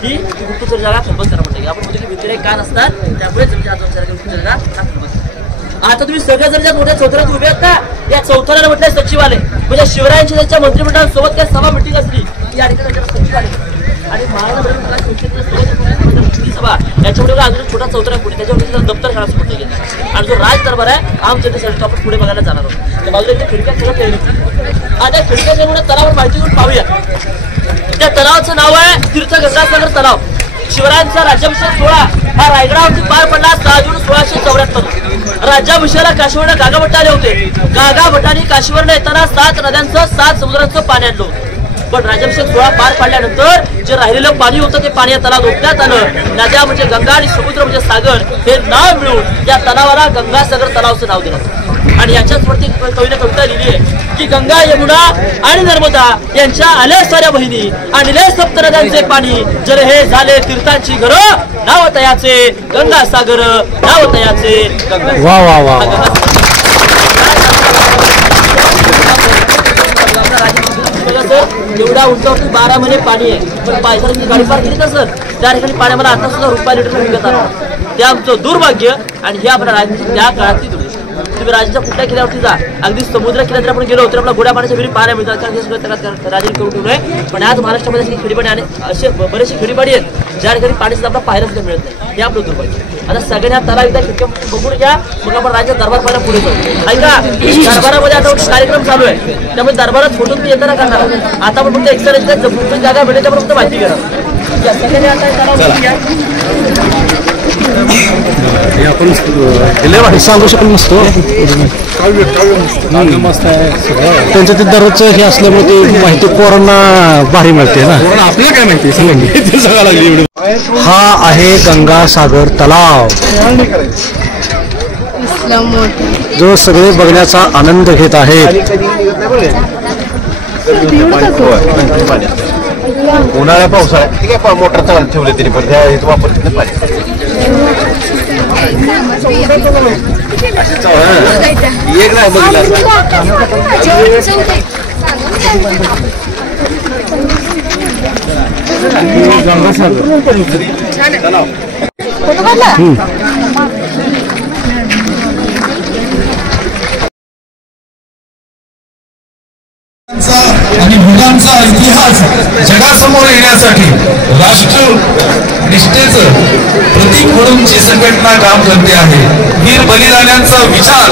ही गुप्तचर जागा खलबत करा म्हणते. आपण म्हणजे भितरे कान असतात त्यामुळे गुप्तचर जागा आता तुम्ही सगळ्या जर ज्या मोठ्या चौथऱ्यात उभे आहेत ना या चौथऱ्याला म्हटलंय सचिवालय. म्हणजे शिवरायांच्या त्यांच्या मंत्रिमंडळासोबत काही सभा मिटिंग असली या ठिकाणी सचिवालय आणि सभा याच्यामुळे अजून छोटा चौथरा पुढे त्याच्यावर दप्तर खाना म्हटलं गेलं. आणि जो राज दरबार आहे आमच्यासाठी आपण पुढे बघायला जाणार आहोत. त्या बाजूला खिडक्या सगळं केली आता खिडक्याच्या तलावर माहिती घेऊन पाहूया. त्या तलावाचं नाव आहे तीर्थ गंगासागर तलाव. शिवरायांचा राज्याभिषेक सोहळा हा रायगडावरती पार पडला 6 जून 1674. राज्याभिषेकाला काशीवरनं गागा भट्ट आले होते. गागा भट्टांनी काशीवरनं येताना 7 नद्यांचं 7 समुद्रांचं पाणी आणलं होतं. पण राज्याभिषेक सोहळा पार पाडल्यानंतर जे राहिलेलं पाणी होतं ते पाणी या तलावात ओतण्यात आलं. नद्या म्हणजे गंगा आणि समुद्र म्हणजे सागर हे नाव मिळून या तलावाला गंगासागर तलावचं नाव दिलं. आणि याच्याचवरती कवीने कविता लिहिली आहे की गंगा यमुना आणि नर्मदा यांच्या आल्या साऱ्या बहिणी आणि लय सप्त नद्यांचे पाणी जर हे झाले तीर्थांची घरं नाव तयाचे गंगा सागर नाव तयाचे गंगा. वा वा वा एवढ्या उंचावरती 12 महिने पाणी आहे, पण पायथ्याची गाडी पार केली तर सर त्या ठिकाणी पाणी मला आता सुद्धा ₹1 विकत आलं. ते आमचं दुर्भाग्य आणि हे आपल्या त्या काळातली दुर्दशा. तुम्ही राज्याच्या कुठल्या किल्ल्यावरती जा, अगदी समुद्र किल्ल्यावर आपण गेलो तर आपल्या गोड्या पाण्याच्या विहिरी पाहायला मिळतात, कारण हे सगळं राजाने करून ठेवलं आहे. पण आज महाराष्ट्रामध्ये अशी खेडीपाडी आणि असे बरेचसे खेडीपाडी आहेत ज्या ठिकाणी पाणी सुद्धा आपल्याला पाहायला सुद्धा मिळत नाही. हे आपलं दुर्भाग्य. आता सगळ्यांना तलाव एकदा खिडक्या बघून घ्या, मग आपण राज्यात दरबार पाहायला पुढे जाऊ. ऐका, दरबारामध्ये आता कार्यक्रम चालू आहे, त्यामुळे दरबारात फोटो तुम्ही येताना करणार. आता आपण फक्त एक्सरेची जागा भेटेल त्यामुळे फक्त माहिती घेणार. सगळ्यांनी आता तलाव बघून घ्या. आपण सांगू शकत नसतो. त्यांचं ते दररोजचं हे असल्यामुळे ते माहिती पोरांना भारी मिळते ना. आपल्याला काय माहिती सांगा लागली. हा आहे गंगासागर तलाव जो सगळे बघण्याचा आनंद घेत आहेत. उन्हाळ्या पावसाळ्यात ठीक आहे मोटर चालत ठेवले तरी पण त्या हेतू वापरत पाणी एक नाही बघितलं. आणि मुलांचा इतिहास जगासमोर येण्यासाठी राष्ट्र निष्ठेचं प्रतीक म्हणून जी संघटना काम करते आहे. वीर बलिदानांचा विचार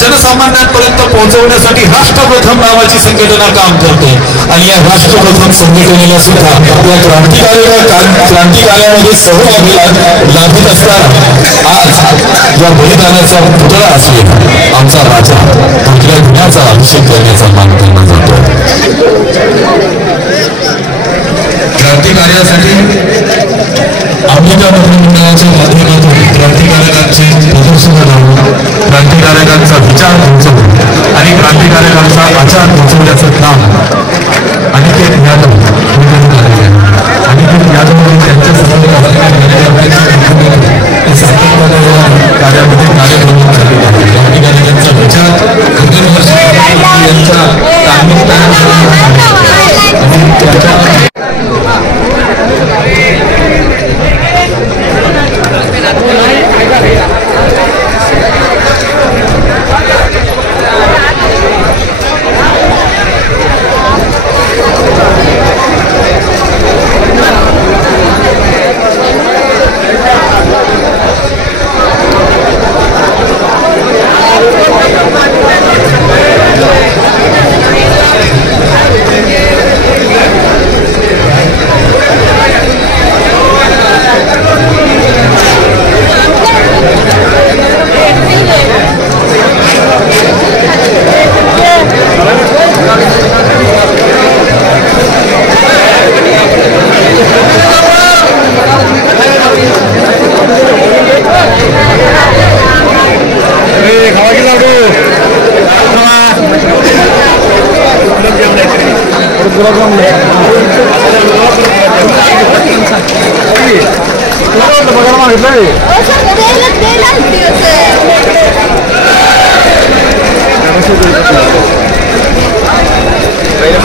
जनसामान्यांपर्यंत पोहोचवण्यासाठी राष्ट्रप्रथम नावाची संघटना काम करते. आणि या राष्ट्रप्रथम संघटनेला सुद्धा या क्रांतिकार्यामध्ये सहभागी लाभत असताना आज या बलिदानाचा पुतळा असलेला आमचा राजा आपल्या गुणाचा अभिषेक करण्याचा मान त्यांना जातो. क्रांतिकार्यासाठी अंबिका मंडळाच्या माध्यमातून क्रांतिकारकांचे प्रदर्शन लावून क्रांतिकारकांचा विचार पोहोचवून आणि क्रांतिकारकांचा आचार पोहोचवण्याचं काम अनिकेत यादव अनिकेत यादव त्यांच्या कार्यामध्ये कार्यक्रम झालेला आहे. क्रांतिकारकांचा विचार यांचा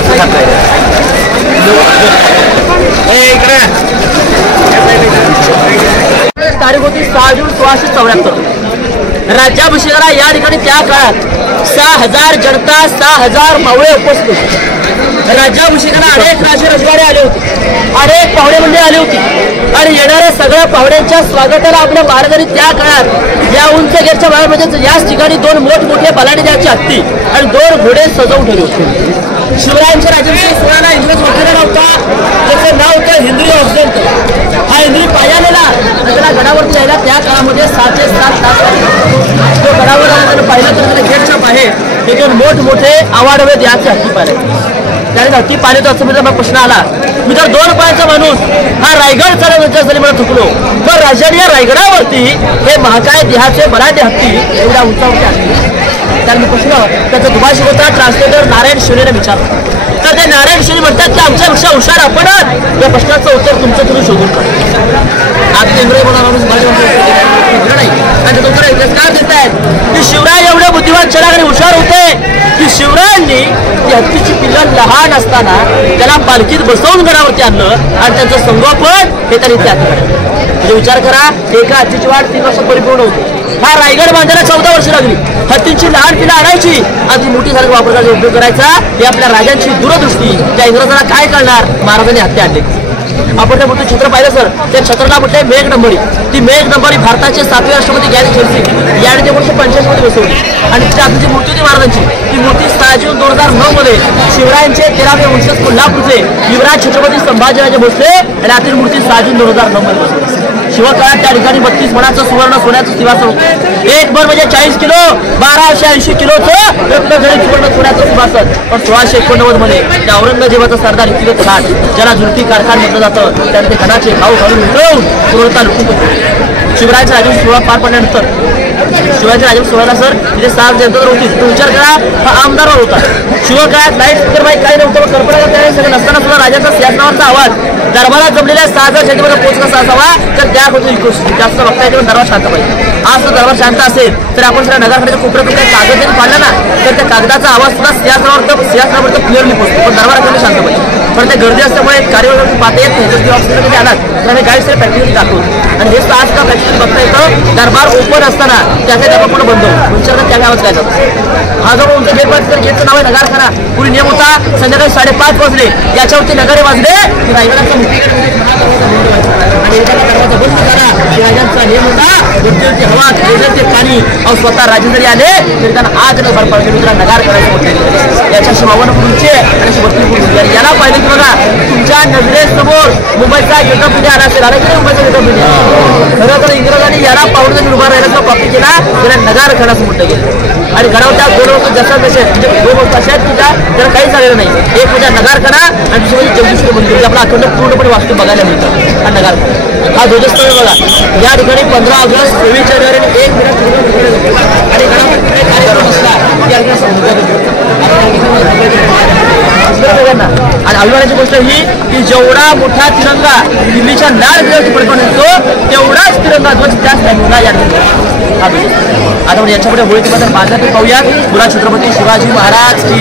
तांत्रिक तारीख होती 6 जून 1674. राज्याभिषेकाला या ठिकाणी त्या काळात 6000 जनता 6000 मावळे उपस्थित होते. राज्याभिषेकाला अनेक राजे रजवाडे आले होते, अनेक पाहुणे मंडळी आली होती आणि येणाऱ्या सगळ्या पाहुण्यांच्या स्वागताला आपल्या महाराजांनी त्या काळात या उंच गेटच्या बाहेरमध्ये याच ठिकाणी 2 मोठमोठे बलाढ्य द्यायची हत्ती आणि 2 घोडे सजवून ठेवले होते. शिवरायांच्या राज्याभिषेक सोहळ्याला इंग्रज वगैरे नव्हता, त्याचं नाव होतं हिंद्री ऑब्झर्व. हा हिंद्री पायालेला त्याला गडावरती यायला त्या काळामध्ये 7 ते 7 तास लागले. तो गडावर आला त्यानं पाहिलं तर त्याला गेटच्या बाहेर हे दोन मोठमोठे आवाडवे द्यायचे हत्ती पाले त्याने हत्ती पाले तर असं मला प्रश्न आला मी तर 2 पायाचा माणूस हा रायगड चालवण्यासाठी मला थुकलो पण राजाने या रायगडावरती हे महाकाय देहाचे बराटे हत्ती एवढ्या उंचावरती असते त्याने प्रश्न त्याचा दुभाषिक होता ट्रान्सलेटर नारायण शिवनेने विचारला तर ते नारायण शिवने म्हणतात की आमच्यापेक्षा हुशार आपणच या प्रश्नाचं उत्तर तुमचं तुम्ही शोधून काढा आज इंग्रजी बोलणारा माणूस नाही आणि उत्तर इतिहासकार देत आहेत की शिवराय एवढे बुद्धिमान चलाक आणि हुशार होते की शिवरायांनी ती हत्तीची पिल्लं लहान असताना त्याला पालखीत बसवून गडावरती आणलं आणि त्यांचं संगोपन हे त्यांनी त्यात म्हणजे विचार करा एका हत्तीची वाढ 3 वर्ष परिपूर्ण होती हा रायगड बांधायला 14 वर्ष लागली हत्तींची लहान पिल्लं आणायची आणि ती मोठी झाली वापरण्याचा उपयोग करायचा हे आपल्या राजांची दूरदृष्टी त्या इंग्रजांना काय कळणार महाराजांनी हत्या आणली आपण त्या मोठं छत्र पाहिलं सर त्या छत्राला म्हटलंय मेघ नंबरी ती मेघ नंबरी भारताचे 7वे राष्ट्रपती ग्यानी जयसिंग याने ते 1985 मध्ये बसवली आणि तिची आपली जी मूर्ती होती महाराजांची ती मूर्ती 6 जून 2009 मध्ये शिवरायांचे 13वे वंशज कोल्हापूरचे युवराज छत्रपती संभाजीराजे भोसले आणि आतील मूर्ती 6 जून 2009 मध्ये बसवली शिवकाळात त्या ठिकाणी 32 मणाचं सुवर्ण सोन्याचं सिंहासन होतं एक भर म्हणजे 40 किलो 1280 किलोचं रत्नजडित सुवर्ण सोन्याचं सिंहासन पण 1689 मध्ये त्या औरंगजेबाचा सरदार इतके खान ज्याला झुलती कारखान म्हटलं जातं त्याने ते खणाचे खाऊ घालून मिळवून पूर्णता लुटून शिवरायांच्या राजवंश सोहळा पार पडल्यानंतर शिवाजी राजवंश सोहळ्याला सर तिथे 7 जनता होती तो विचार करा हा आमदारवर होता शिवकाळात लाईट स्पीकर माहीत काही नव्हतं कल्पना त्यावेळेस सगळं नसताना सुद्धा राजाचा सिंहासनावरचा आवाज दरबारात जमलेल्या 6000 सेंटीमीटर पोच कसा असावा तर त्या होतो जास्त बघता येते दरबार शांत पाहिजे आज तर दरबार शांत असेल तर आपण सगळ्या नगरखान्याच्या कोपऱ्यातून काही कागद जरी पाडला ना तर त्या कागदाचा आवाज सुद्धा सिंहासनावर क्लिअरली पोहोचतो पण दरबाराकडे शांत पाहिजे पण ते गर्दी असल्यामुळे कार्यक्रम पाहता येत नाही जर ऑफिसमध्ये आलात तर आम्ही काही सगळे प्रॅक्टिकली दाखवतो आणि हे आज का प्रॅक्टिकली बघता येतं दरबार ओपन असताना त्याचा त्या पण बंद होतो विचार त्या गावात काय जातं हा जो उंच गेट गेटचं नाव आहे नगारखाना पूर्वी नियम होता संध्याकाळी 5:30 वाजले याच्यावरती नगारे वाजले की रायगडाचा आणि दरवाजा बंद झाला की राजांचा नियम होता मृत्यूची हवा ते पाणी अहो स्वतः राजे जरी आले तरी त्यांना आग न भरपार नगार करायचं होते याच्याशी 52 पुढचे आणि 32 याला पाहिलं की बघा तुमच्या नजरेसमोर मुंबईचा गेटअप मध्ये आला असेल आला की मुंबईचा गेटअप मध्ये खरं तर इंग्रजांनी याला पाहून जरी उभा राहिल्याचा कॉपी केला त्याला नगार खणाचं म्हटलं गेलं आणि गडावर त्या 2 वस्तू जसा तसे म्हणजे 2 वस्तू अशा आहेत की त्याला काही झालेलं नाही एक म्हणजे नगारखाना आणि दुसरं म्हणजे जगदीश्वर मंदिर आपला अखंड पूर्णपणे वास्तू बघायला मिळतं हा नगारखाना हा ध्वजस्थळ बघा या ठिकाणी 15 ऑगस्ट 26 जानेवारी 1 मिनिट आणि गडावर कार्यक्रम असला आणि अभिमानाची गोष्ट ही की जेवढा मोठा तिरंगा दिल्लीच्या लाल किल्ल्यावरती फडकवून येतो तेवढाच तिरंगा ध्वज त्याच टाइमला या आता म्हणजे याच्यापुढे होळी बद्दल बांधण्यात पाहूया पुरा छत्रपती शिवाजी महाराज की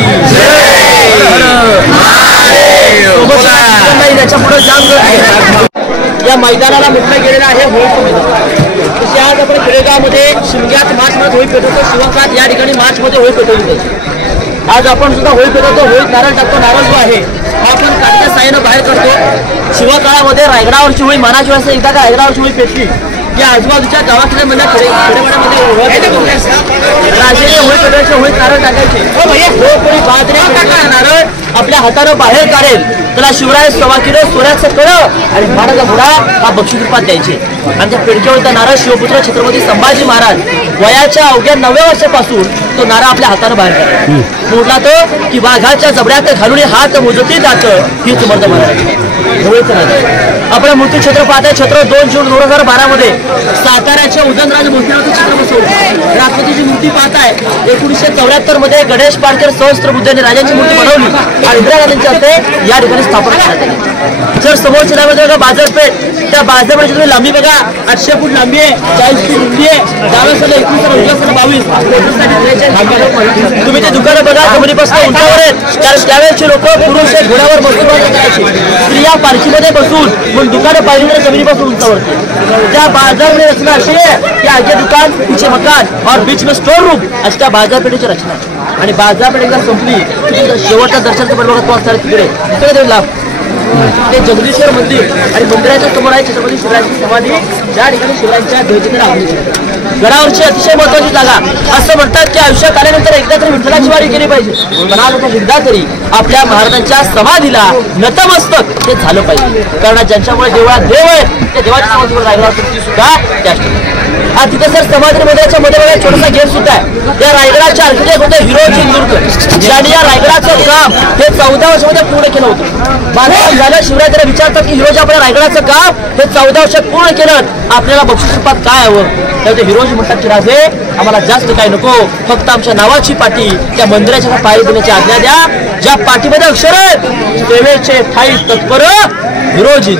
याच्या पुढे जाम या मैदानाला म्हटलं गेलेलं आहे होळीचं मैदान तसे आज आपण खेडेगावमध्ये शिमग्यात मार्चमध्ये होळी पेटवतो शिवकात या ठिकाणी मार्चमध्ये होळी पेटवली जाते आज आपण सुद्धा होळी पेटवतो होळीत नारळ टाकतो नारळ जो आहे हा आपण काठच्या साह्यानं बाहेर करतो शिवकाळामध्ये रायगडावरची होळी मानाची वेळेस एकदा का रायगडावरची होळी पेटली या आजूबाजूच्या गावाखेड्यामध्ये खेडेपाड्यामध्ये राजेने होळी पेटवायचे होळीत नारळ टाकायचे जो कोणी बाजरे नारळ आपल्या हातानं बाहेर काढेल त्याला शिवराय 1.25 किलो सोन्याचं कळं आणि महाराजा घोडा हा बक्षीस रूपात द्यायचे आणि त्या पेडक्यावर नारळ शिवपुत्र छत्रपती संभाजी महाराज वयाच्या अवघ्या 9व्या वर्षापासून तो नारळ आपल्या हातानं बाहेर काढला म्हटला तो की वाघाच्या जबड्यात घालून हात मोजती जातं हीच मर्द महाराज आपल्या मूर्ती क्षेत्र पाहताय छत्र 2 जून 2012 मध्ये साताऱ्याच्या उदयनराज भोसलेवरती छत्र बसवलं राष्ट्रपतीची मूर्ती पाहताय 1974 मध्ये गणेश पाडकर सहस्त्र बुद्धांनी राजांची मूर्ती बनवली आणि इंदिरा गांधींच्या हस्ते या ठिकाणी स्थापना करण्यात आली जर समोरच्या लांबी बाजारपेठ त्या बाजारपेठची तुम्ही लांबी बघा 800 फूट लांबी आहे 40 फूट रुंदी आहे 10 साल 21 22 तुम्ही ते दुकानं बघा जमिनीपासून उंचावर आहेत कारण त्यावेळेचे लोक पुरुष घोड्यावर बसून करायचे स्त्रिया पालखीमध्ये बसून पण दुकानं पाहिली तर जमिनीपासून उंचावरती त्या बाजारमध्ये रचना अशी आहे की आगे दुकान पीछे मकान और बीच में स्टोर रूम अशी त्या बाजारपेठेची रचना आहे आणि बाजारपेठ एकदा संपली शेवटच्या दर्शनाचं बरोबर तो असणार तिकडे तिकडे लाभ ते जगदीश्वर मंदिर आणि मंदिराच्या समोर आहे छत्रपती शिवरायांची समाधी ज्या ठिकाणी शिवरायांच्या ध्वजचित्र आवडली गडावरची अतिशय महत्वाची जागा असं म्हणतात की आयुष्यात आल्यानंतर एकदा तरी विठ्ठलाची वारी केली पाहिजे पण आज आता एकदा तरी आपल्या महाराजांच्या समाधीला नतमस्तक ते झालं पाहिजे कारण ज्यांच्यामुळे देवळात देव आहेत त्या देवाच्या समाधीवर राहिला सुद्धा त्या आणि तिथे सर समाधी मंदिराच्या मध्ये बघा छोटासा गेट सुद्धा आहे. या रायगडाचे आर्किटेक्ट होते हिरो चिंदूरकर, ज्यांनी या रायगडाचं काम हे 14 वर्षामध्ये पूर्ण केलं होतं. बांधकाम झालं, शिवराय त्याला विचारतात की हिरोजी आपल्या रायगडाचं काम हे 14 वर्षात पूर्ण केलं, आपल्याला बक्षीसरूपात काय हवं? तर हिरोजी म्हणतात की राजे आम्हाला जास्त काही नको, फक्त आमच्या नावाची पाटी त्या मंदिराच्या पायरी देण्याची आज्ञा द्या. ज्या पाठीमध्ये अक्षर आहेत सेवेचे ठाई तत्पर हिरोजी.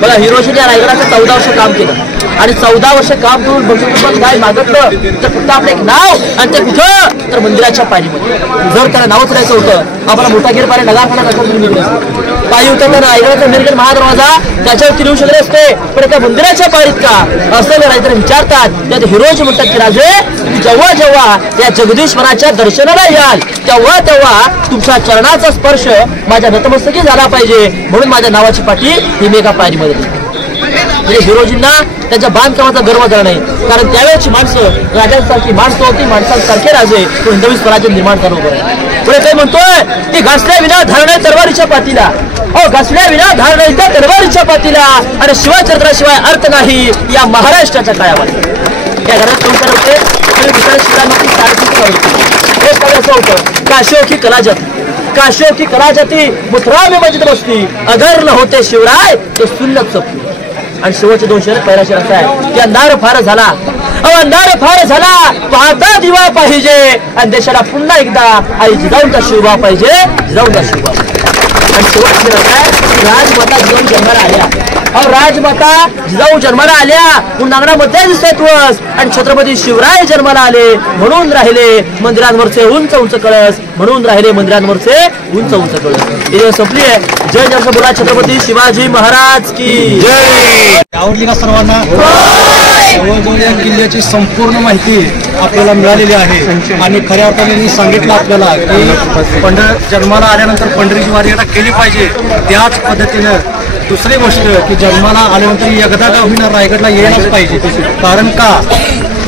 बघा हिरोजीने या रायगडाचं 14 वर्ष काम केलं आणि 14 वर्ष काम करून बक्षीसरूपात काय मागितलं तर फक्त आपलं एक नाव, आणि ते कुठं तर मंदिराच्या पायरीमध्ये. जर त्याला नावच राहायचं होतं आम्हाला मोठा गेर पारे नगारखाना पायी उतरताना रायगडाचा निर्गड महादरवाजा त्याच्यावरती लिहू शकले असते, पण त्या मंदिराच्या पायरीत का असं रायगड विचारतात. त्यात हिरोजी म्हणतात की राजे तुम्ही जेव्हा जेव्हा या जगदीश्वराच्या दर्शनाला याल तेव्हा तेव्हा तुमच्या चरणाचा स्पर्श माझ्या नतमस्तकी झाला पाहिजे, म्हणून माझ्या नावाची पाठी ही मी एका पायरीमध्ये. म्हणजे हिरोजींना त्यांच्या बांधकामाचा गर्व झाला नाही, कारण त्यावेळेची माणसं राजांसारखी माणसं होती, माणसांसारखे राजे हिंदवी स्वराज्य निर्माण करून उभं राहिले. पुढे काय म्हणतोय ती घासल्या विना धार नाही तरवारीच्या पातीला, घासल्या विना धार नाही त्या तरवारीच्या पातीला, आणि शिवचरित्राशिवाय अर्थ नाही या महाराष्ट्राच्या काळामध्ये. या घरात संसार होते आणि दुसऱ्या शिकांची सारखी एक असं होतं काशो की कला जाती, काशो की कला जाती मुथरा में मस्जिद बसती, अगर न होते शिवराय तो सुन्नत सपती. आणि शेवटचे 2 शेर पहिला शेर असा आहे की अंधार फार झाला, अंधार फार झाला पाहता दिवा पाहिजे, आणि देशाला पुन्हा एकदा आई जिजाऊंचा शिवबा पाहिजे, जिजाऊंचा शिवबा. आणि शेवटचे शेर असा आहे राजमाता जिजाऊ जन्माला आल्या, राजमाता जिजाऊ जन्माला आल्या म्हणून अंगणामध्ये दिसत वस, आणि छत्रपती शिवराय जन्माला आले म्हणून राहिले मंदिरांवरचे उंच उंच कळस, म्हणून राहिले मंदिरांवरचे उंच उंच कळस. हे संपली आहे. जय जय बोला छत्रपती शिवाजी महाराज की जय. आवडली का सर्वांना? जवळजवळ या किल्ल्याची संपूर्ण माहिती आपल्याला मिळालेली आहे, आणि खऱ्या अर्थाने मी सांगितलं आपल्याला की जन्माला आल्यानंतर पंढरीची वारी आता केली पाहिजे. त्याच पद्धतीनं दुसरी गोष्ट की जन्माला आल्यानंतर एकदा का होईना रायगडला यायलाच पाहिजे. कारण का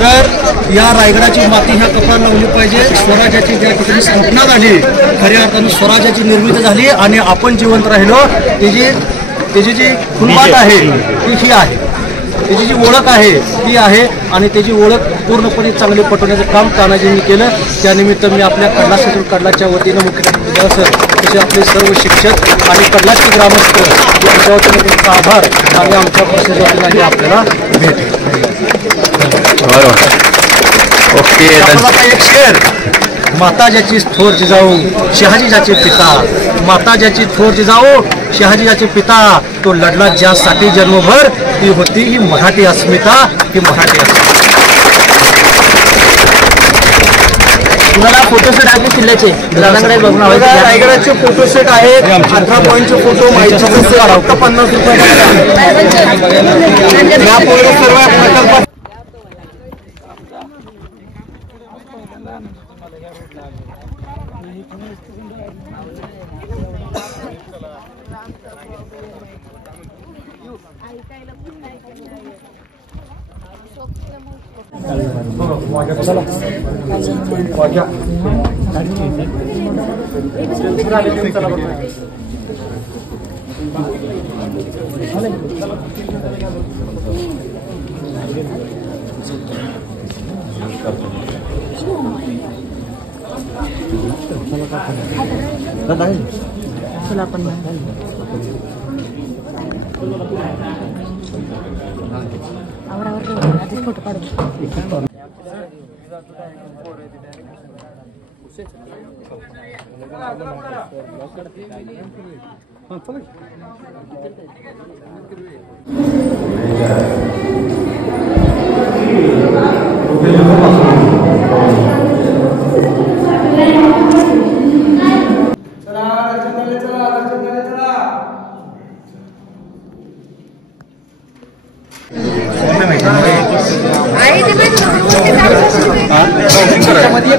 तर या रायगडाची माती ह्या कपाळाला लावली पाहिजे. स्वराज्याची ज्या ठिकाणी स्थापना झाली, खऱ्या अर्थाने स्वराज्याची निर्मिती झाली आणि आपण जिवंत राहिलो, त्याची जी खुणपात आहे ती ही आहे, त्याची जी ओळख आहे ती आहे, आणि त्याची ओळख पूर्णपणे चांगली पटवण्याचं काम तानाजींनी केलं. त्यानिमित्त मी आपल्या कडलाच्या वतीनं मुख्य सर तसे आपले सर्व शिक्षक आणि कडलाचे ग्रामस्थ यांच्या वतीनं त्यांचा आभार, आणि आमच्या प्रशासनाने आपल्याला भेट. एक शेर माता ज्याची थोर जिजाऊ शहाजी ज्याचे पिता, माता ज्याची थोर जिजाऊ शहाजी ज्याचे पिता, तो लढला ज्यासाठी जन्मभर, ती होती ही मराठी अस्मिता, ही मराठी अस्मिता. तुम्हाला फोटोसेट आहे किल्ल्याचे रायगडाचे फोटोसेट आहेत, 18 पॉईंटचे फोटो, माहिती 50 रुपये. सर्व फोटो काढू.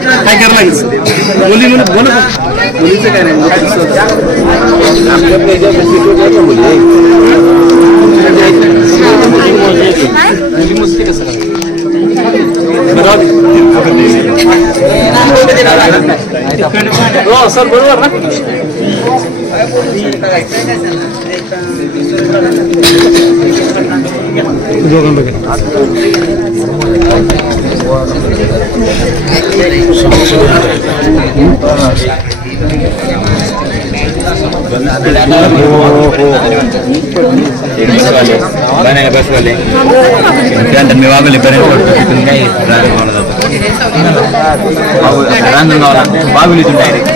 काय करायला लागेल मुली म्हणून बोलत मुलीचं काय नाही मस्ती कसं हो सर बरोबर ना. बसवाले त्यानंतर मी वाघोलीपर्यंत पडतो तिथून काही रांजणगावला जातो रांजणगावला वाघोलीतून डायरेक्ट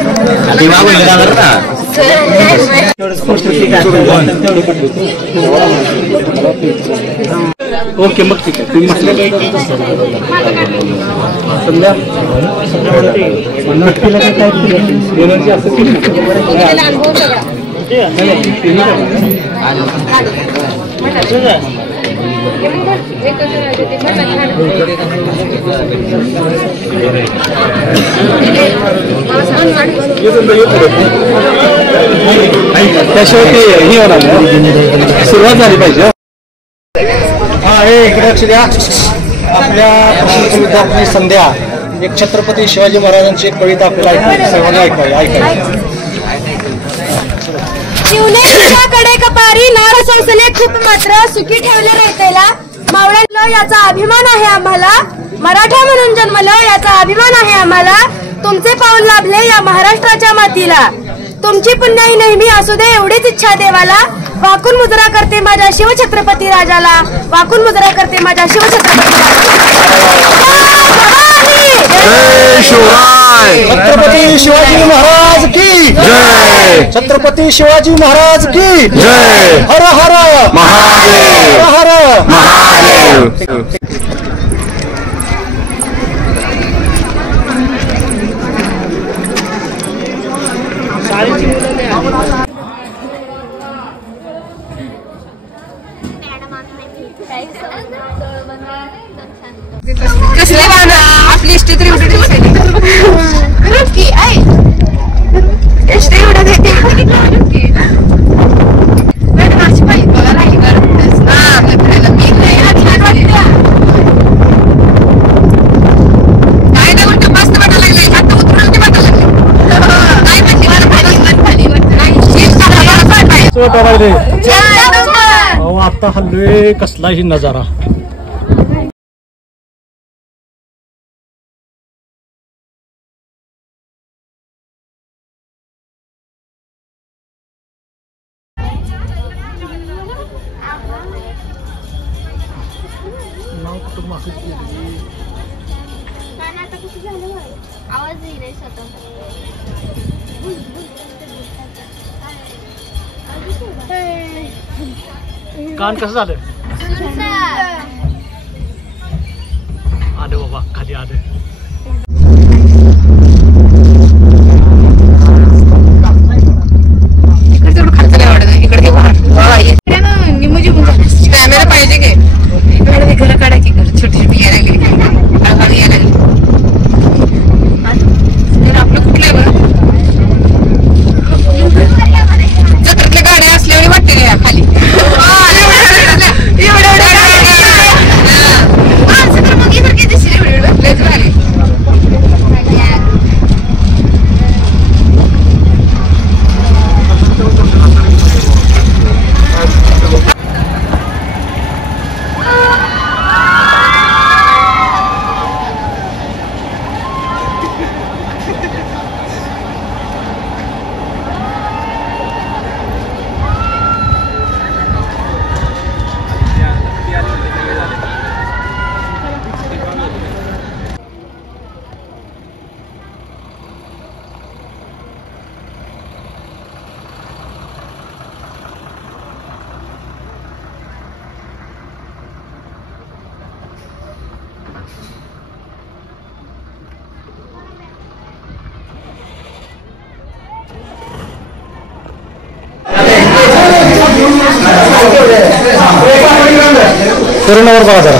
ती वाघोलीला जाणार ना ओके मग ठीक आहे तुम्ही त्याशिवाय ते हे होणार सुरुवात झाली पाहिजे. हा हे इकडे लक्ष द्या. आपल्या प्रश्न विद्यार्थी संध्या एक छत्रपती शिवाजी महाराजांची एक कविता आपल्याला ऐकावी, सर्वांना ऐकावी. शिवनेकडे कपारी नार संसले खूप मात्र सुखी ठेवले रयतेला मावळ्यांना याचा अभिमान आहे आम्हाला. मराठा म्हणून जन्मलं याचा अभिमान आहे आम्हाला. तुमचे पाऊल लाभले या महाराष्ट्राच्या मातीला. तुमची पुण्याई नेहमी असू दे एवढीच इच्छा देवाला. वाकून मुजरा करते माझ्या शिवछत्रपती राजाला. वाकून मुजरा करते माझ्या शिवछत्रपती छत्रपती शिवाजी महाराज की जय. छत्रपती शिवाजी महाराज की जय. हर हर महादेव. हर हर महादेव. कसले गाणं आपली इष्टी तरी उठे आता हल्लोय कसलाही नजारा. आवाज येईल स्वतः. कान कसं झालं? आलं बाबा खाली आलं. कॅमेरा पाहिजे की घर काढायची घर छोटी छोटी यायला लागली यायला लागली. आपलं कुठलं आहे जत्रातल्या गाड्या असल्यावर वाटते का खाली कोरोनावर बघा जरा.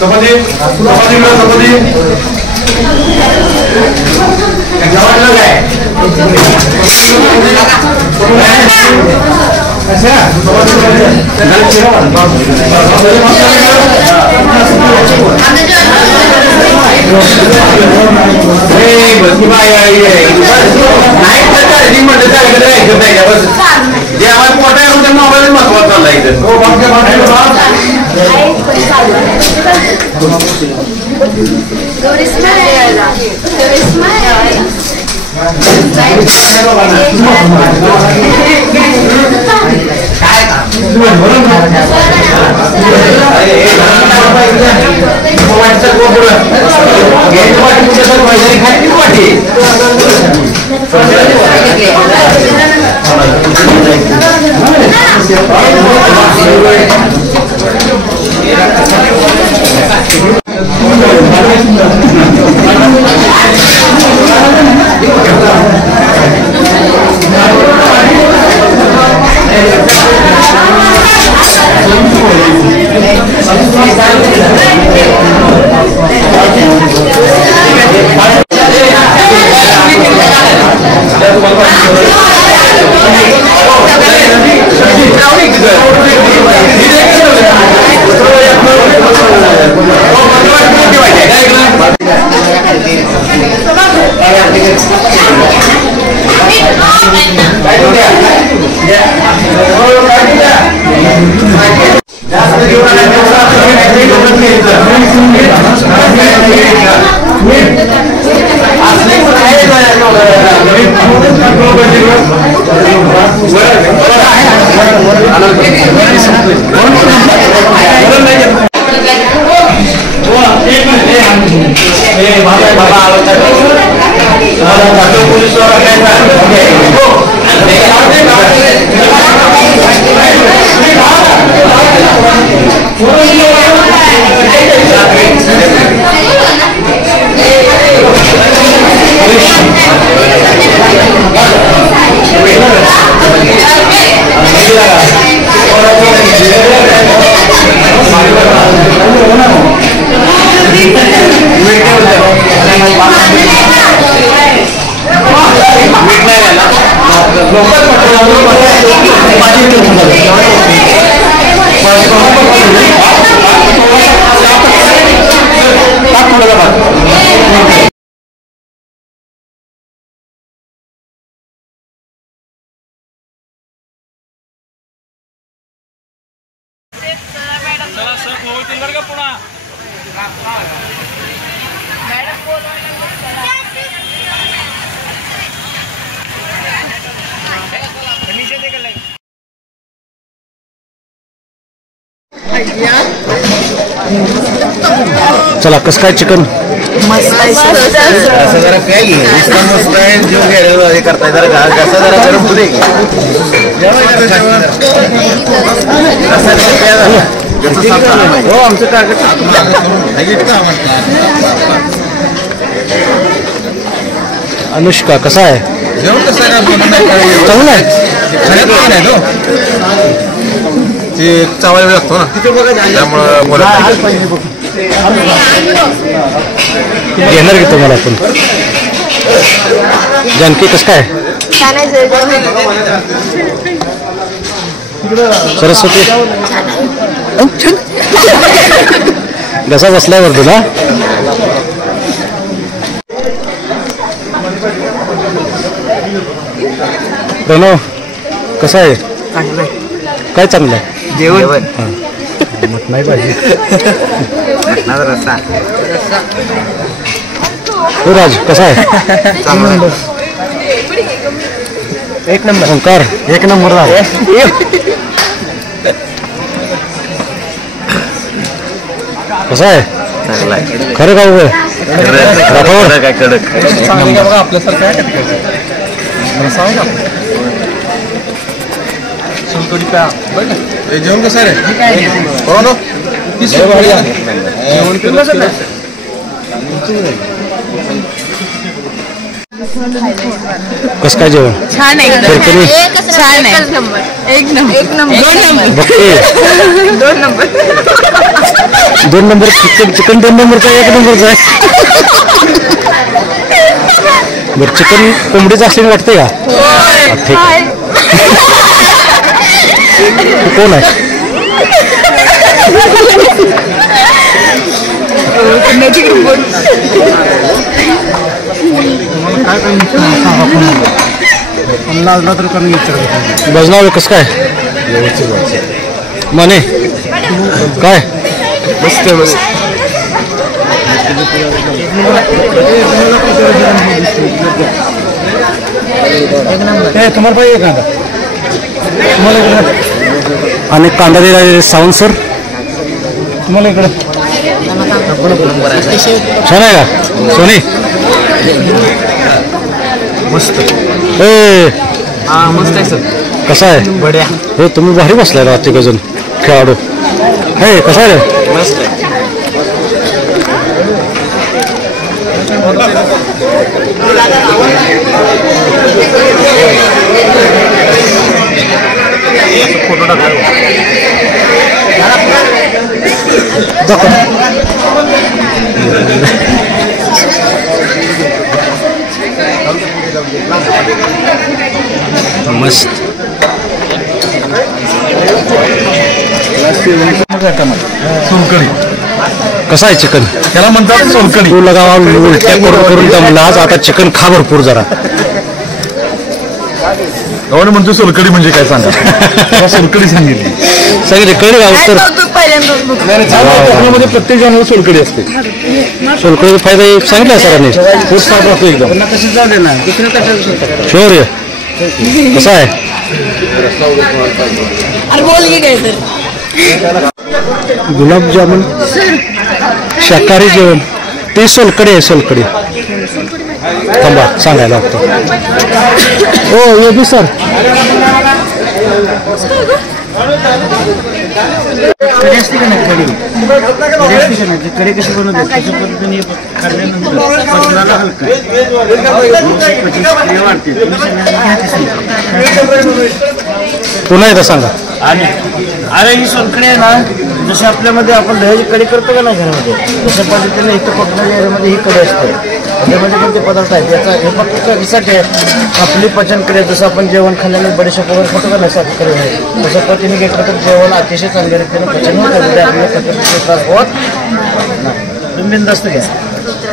चपाती चपाती मोबाईल महत्वाचा चाललाय चला कसं काय चिकन असं जरा काय मस्त आहे जीव घ्यायला हे करताय जरा कसं जरा गरम होते हो आमचं टार्गेट अनुष्का कसा आहे जेवण कसं आहे चांगलं आहे नाही तो ते चावायला वेळ लागतो ना त्यामुळं बोला घेणार की तुम्हाला पण जानकी कसं काय सरस्वती कसा बसलाय वर तुला प्रणव कसं आहे काय चांगलं आहे जेवण नाही पाहिजे हो राज कसा आहे एक नंबर ओंकार एक नंबर कसं आहे खरं का उभं काय कडक जेवण कसं रे जेवण कसं काय जेवण छान आहे खरखरी छान आहे एक नंबर दोन नंबर चिकन 2 नंबरचा 1 नंबरचा आहे बरं चिकन कोंबडीचं असल्याने वाटतंय का ठीक आहे तू कोण आहे बजनाव कसं काय माने काय मस्त तुम्हाला पाहिजे कांदा तुम्हाला आणि कांदा दिला सावंत सर तुम्हाला इकडं छान आहे का सोनी मस्त मस्त आहे सर कसा आहे बढिया हो तुम्ही भारी बसलाय ना तिघ जण खेळाडू हे कसा आहे मस्त फोटो टाका मस्त सोलकढी कसं आहे चिकन त्याला म्हणतात सोलकढी तू लगावा उलट्या करून जमला आज आता चिकन खा भरपूर जरा गव्हाणे म्हणतो सोलकढी म्हणजे काय सांगा सोलकढी सांगितली कळली गाव तर कोकणामध्ये प्रत्येक जणांना सोलकढी असते सोलकढीचा फायदा सांगितला सरांनी खूप साफ राहतो एकदम शुअर आहे कसं आहे गुलाबजामुन शाकाहारी जेवण ते सोलकढी आहे सोलकढी थांबा सांगायला लागतो हो योगी सर कढी असते का नाही कढी असते का नाही कढी कशी बनवतात त्याच्या पद्धतीने काढल्यानंतर पचनाला हलका वाढते पुन्हा एकदा सांगा आणि अरे ही सोलकढी आहे ना जशी आपल्यामध्ये आपण दह्याची कढी करतो का ना घरामध्ये तशा पद्धतीने इथं कोकणाच्या एरियामध्ये ही कढी असते त्यामध्ये कोणते पदार्थ आहेत याचा हे फक्त कधीसाठी आहे आपली पचनक्रिया जसं आपण जेवण खाल्ल्याने बडीशेप वगैरे खातो का नाही साखर आहे तशा पद्धतीने घेतलं तर जेवण अतिशय चांगल्या रीतीने पचन होतं म्हणजे आपल्याला पचनक्रिया त्रास होत नाही तुम्ही बिनधास्त घ्या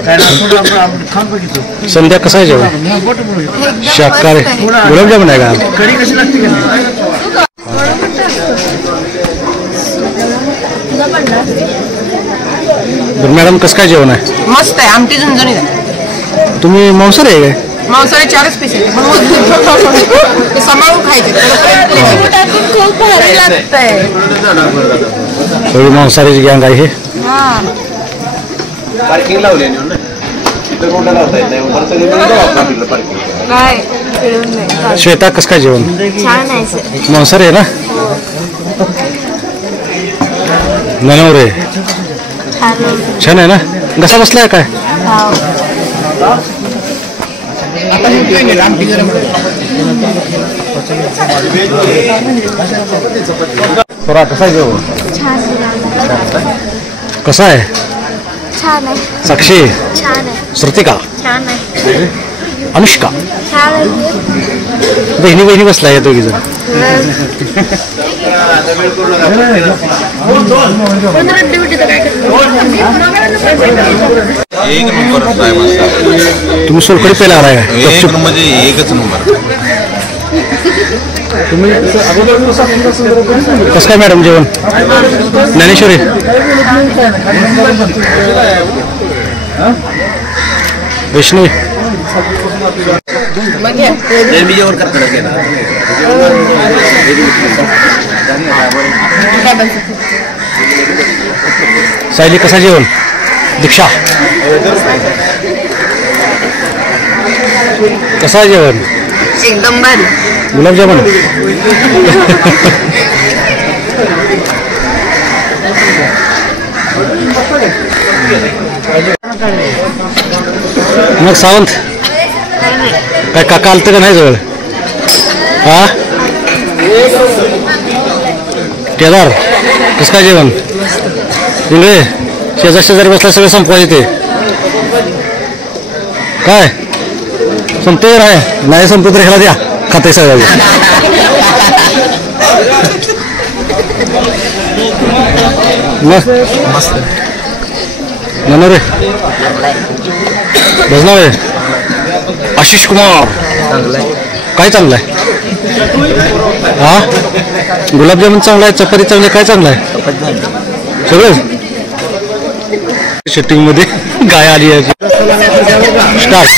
काय ना थोडं आपण खाऊन बघितलं संध्या कसं आहे जेवण शाकाहारी गुलाबजामुन आहे का कढी कशी लागते का नाही मॅडम कसं काय जेवण आहे मस्त आहे आमटी झणझणीत तुम्ही मांसाहारी आहे काय मांसाहारी 4च पीस आहे ते सांभाळून खायचे खूप भारी लागतंय थोडी मांसाहारीची गँग आहे हे पार्किंग लावली काय श्वेता कसं काय जेवण छान आहे सर मांसाहारी आहे ना ननवर आहे छान आहे ना कसा बसलाय काय थोडा कसा आहे जेवण कसा आहे छान आहे साक्षी छान आहे श्रुतिका छान आहे अनुष्का छान आहे बहिणी बहिणी बसलाय या दोघी जण एक नंबर फ्राय मसाला तुम्ही सोलकढी पेला आलाय एक म्हणजे एकच नंबर कसं काय मॅडम जेवण ज्ञानेश्वरी वैष्णवी सायली कसा जेवण दीक्षा कसा जेवण एकदम भारी गुलाबजामुन मग सावंत काय काका आलतं का नाही जवळ? हा केदार कसं काय जेवण? इंगळे शेजारी बसला सगळं संपवा येते काय संपतो आहे नाही संपतो तर ह्याला द्या खाते सगळं मस्त ना रे भजनाव आहे आशिष कुमार काय चांगलं आहे? हा गुलाबजामुन चांगला आहे चपाती चांगली काय चांगलं आहे सगळं शूटिंग मध्ये गाय आली आहे स्टार्ट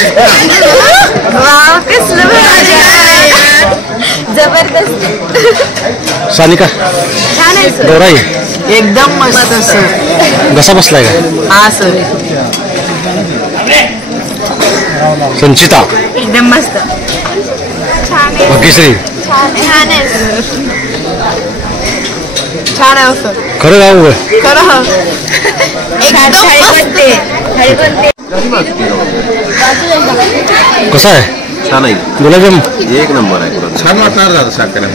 जबरदस्त सानिका छान आहे सर दोराई एकदम मस्त सर. कसा बसलाय का हा सर संचिता एकदम मस्त. भाग्यश्री छान आहे सर छान आहे सर खरं गाव खरं. कसं आहे छान आहे गुलाबजाम एक नंबर आहे छान वाटणार दादा साखर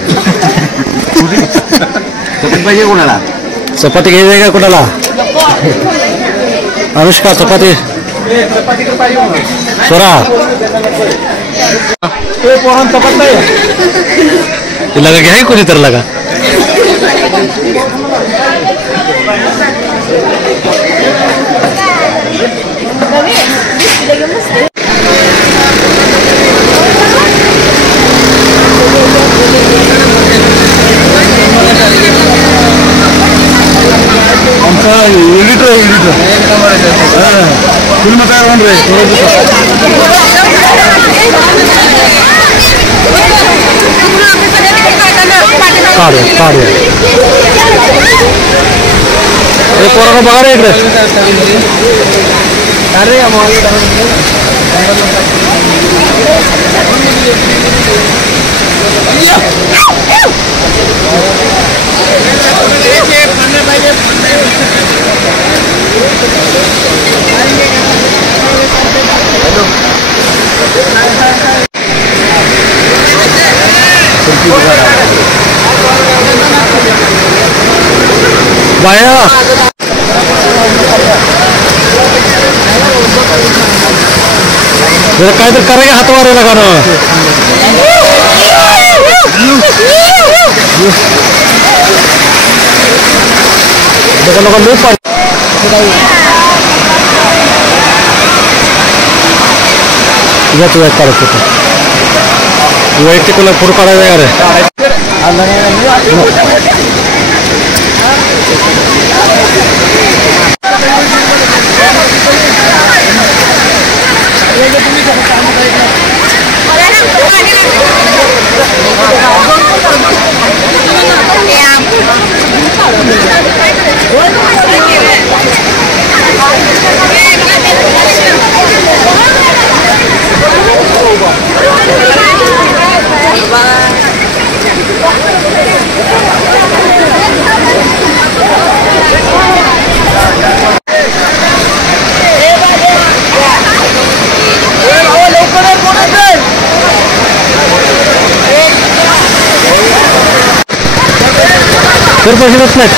पाहिजे कोणाला चपाती घ्यायची का कोणाला? अनुष्का चपाती स्वरा लगा घ्या कोणी तर लगा आमचा एडिटर फिल्म तयार होऊन रे काढूया हे पोरांना बघा रे इकडे अरे बाया काय तर करा हात मारायला का ना लोक लूप काढत होतं वैयक्तिक फोटो काढायला यार तर पैसे नाही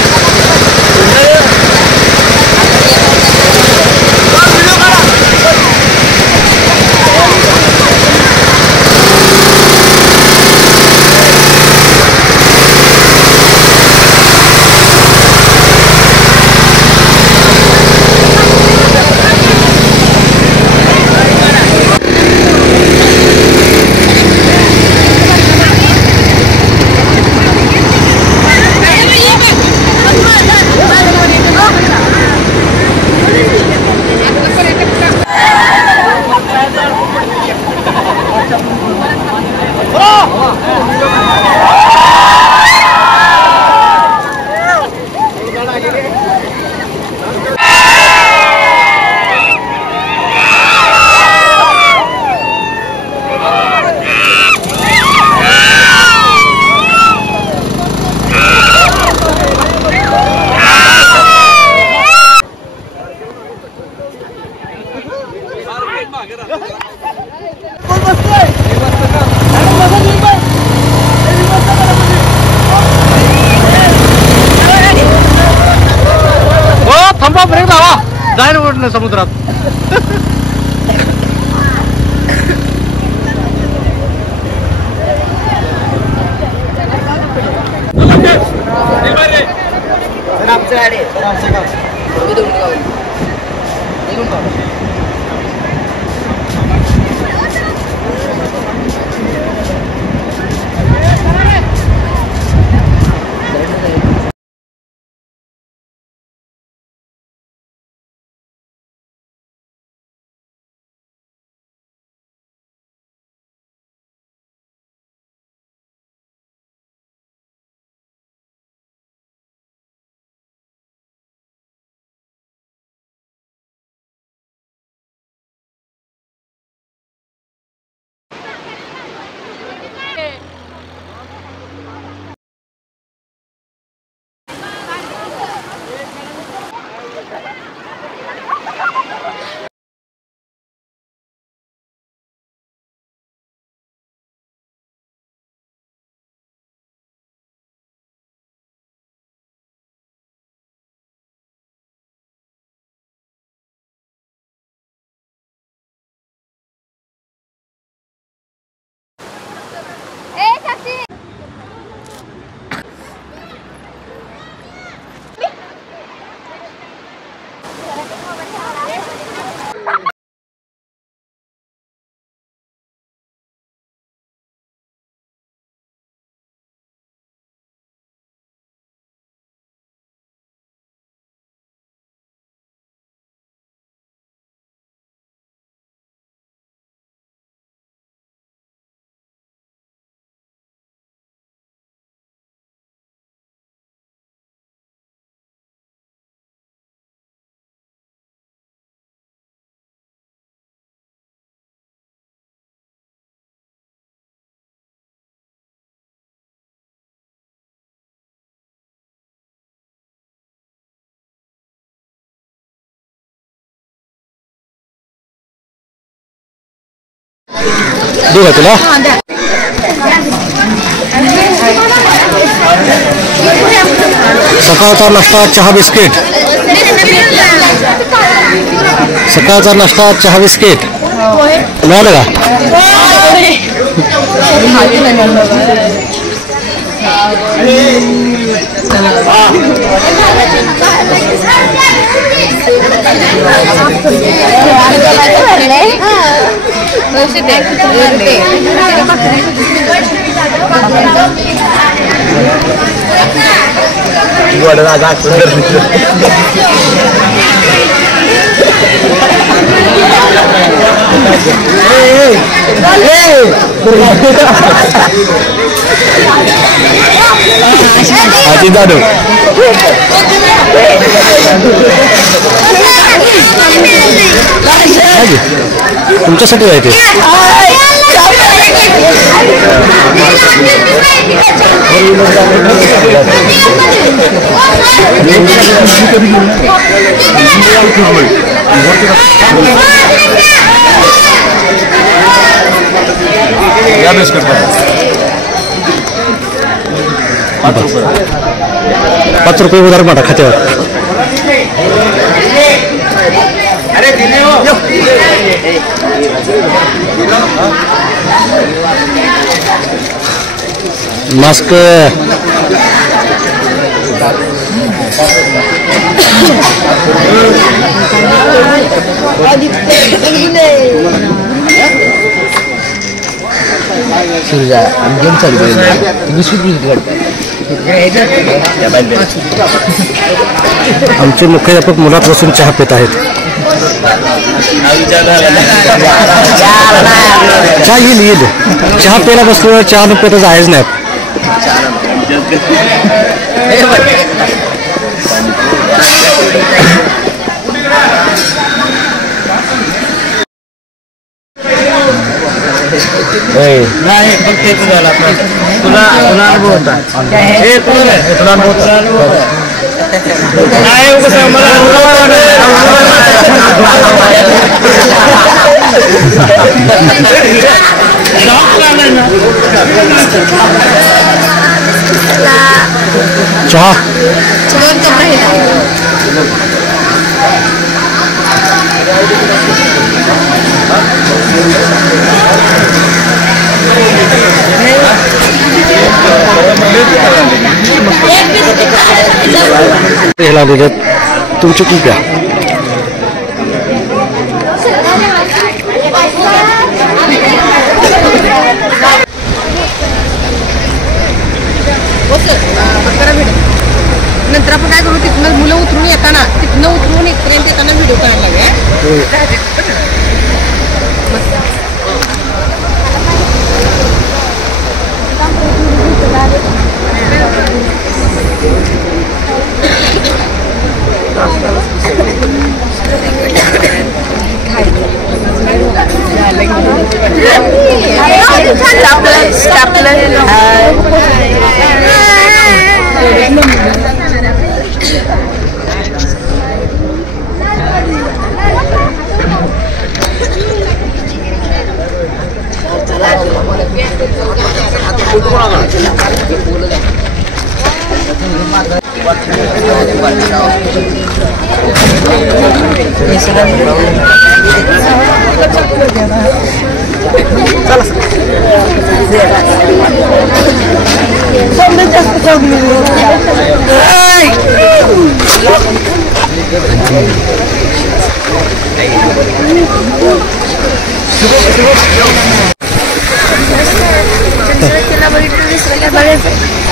ब्रेक लावा जाईल म्हटलं समुद्रात. देऊ का तुला? सकाळचा नाश्ता चहा बिस्किट. सकाळचा नाश्ता चहा बिस्किट मिळालं का? आजी दादू तुमच्यासाठी आहे ते. या बेस करता 5 रुपये उधार माटा खात्यावर. मास्क सुरजा गेम चालू आमचे मुख्याध्यापक मुलात बसून चहा पित आहेत. चहा येईल चहा प्यायला बसलो चहा न पिता जायच नाही. तुला अनुभव होता तुला अनुभव चहा ह्याला तुमची कृपया नंतर आपण काय करू तिथनं मुलं उतरून येताना इथपर्यंत येताना व्हिडिओ करायला लागेल.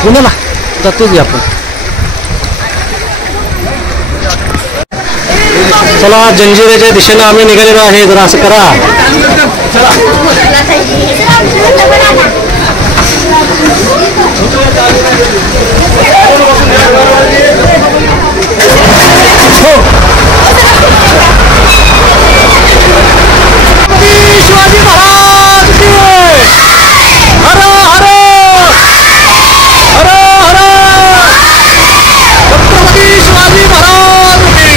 पुण्याला जातोच आपण. चला जंजिऱ्याच्या दिशेनं आम्ही निघालेलो आहे. जरा असं करा. शिवाजी महाराज की हर हर हर हर छत्रपती शिवाजी महाराज की.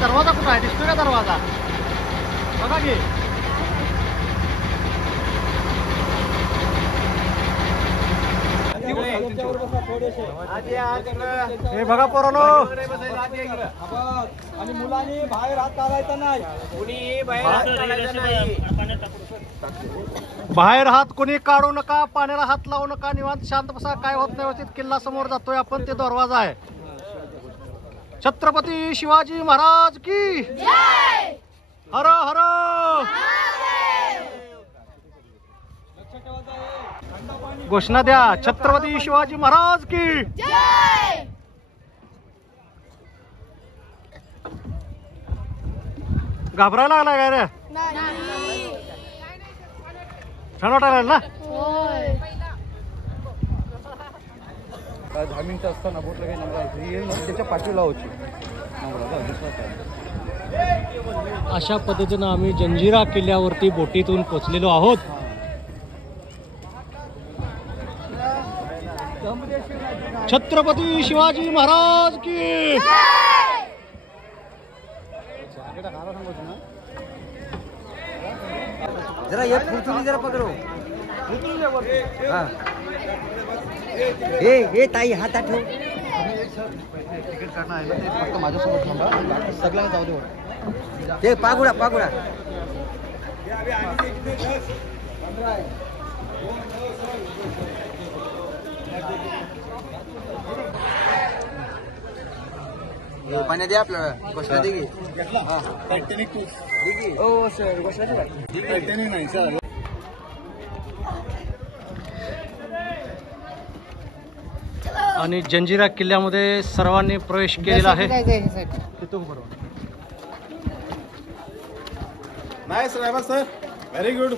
दरवाजा कुठं आहे? दिसतोय का दरवाजा? बघा की हे बघा पोरांनो, आणि मुलांनी बाहेर हात घालायचा नाही. बाहेर हात कोणी काढू नका, पाण्याला हात लावू नका, निवांत शांत बसा. काय होत नाही व्यवस्थित. किल्ला समोर जातोय आपण, ते दरवाजा आहे. छत्रपती शिवाजी महाराज की हर हर. घोषणा द्या. छत्रपती शिवाजी महाराज की. घाबरायला लागला काय रे? छान वाटायला ना? 10 मिनिटं असताना बोटला काही नंबर येईल त्याच्या पाठीला लावायची. अशा पद्धतीनं आम्ही जंजिरा किल्ल्यावरती बोटीतून पोचलेलो आहोत. छत्रपती शिवाजी महाराज की. जरा एक फुटून जरा पकडो. हे ताई हात ठेव. तिकीट काढणं आहे ना, ते फक्त माझ्यासोबत थांबा. सगळ्यांना जाऊ दे. ते पागुडा पागुडा. पाणी दे आपल्याला. घोषणा दे की. हो सर, घोषणा दे. आणि जंजिरा किल्ल्यामध्ये सर्वांनी प्रवेश केलेला आहे. तिथून बरोबर. Nice driver sir, very good.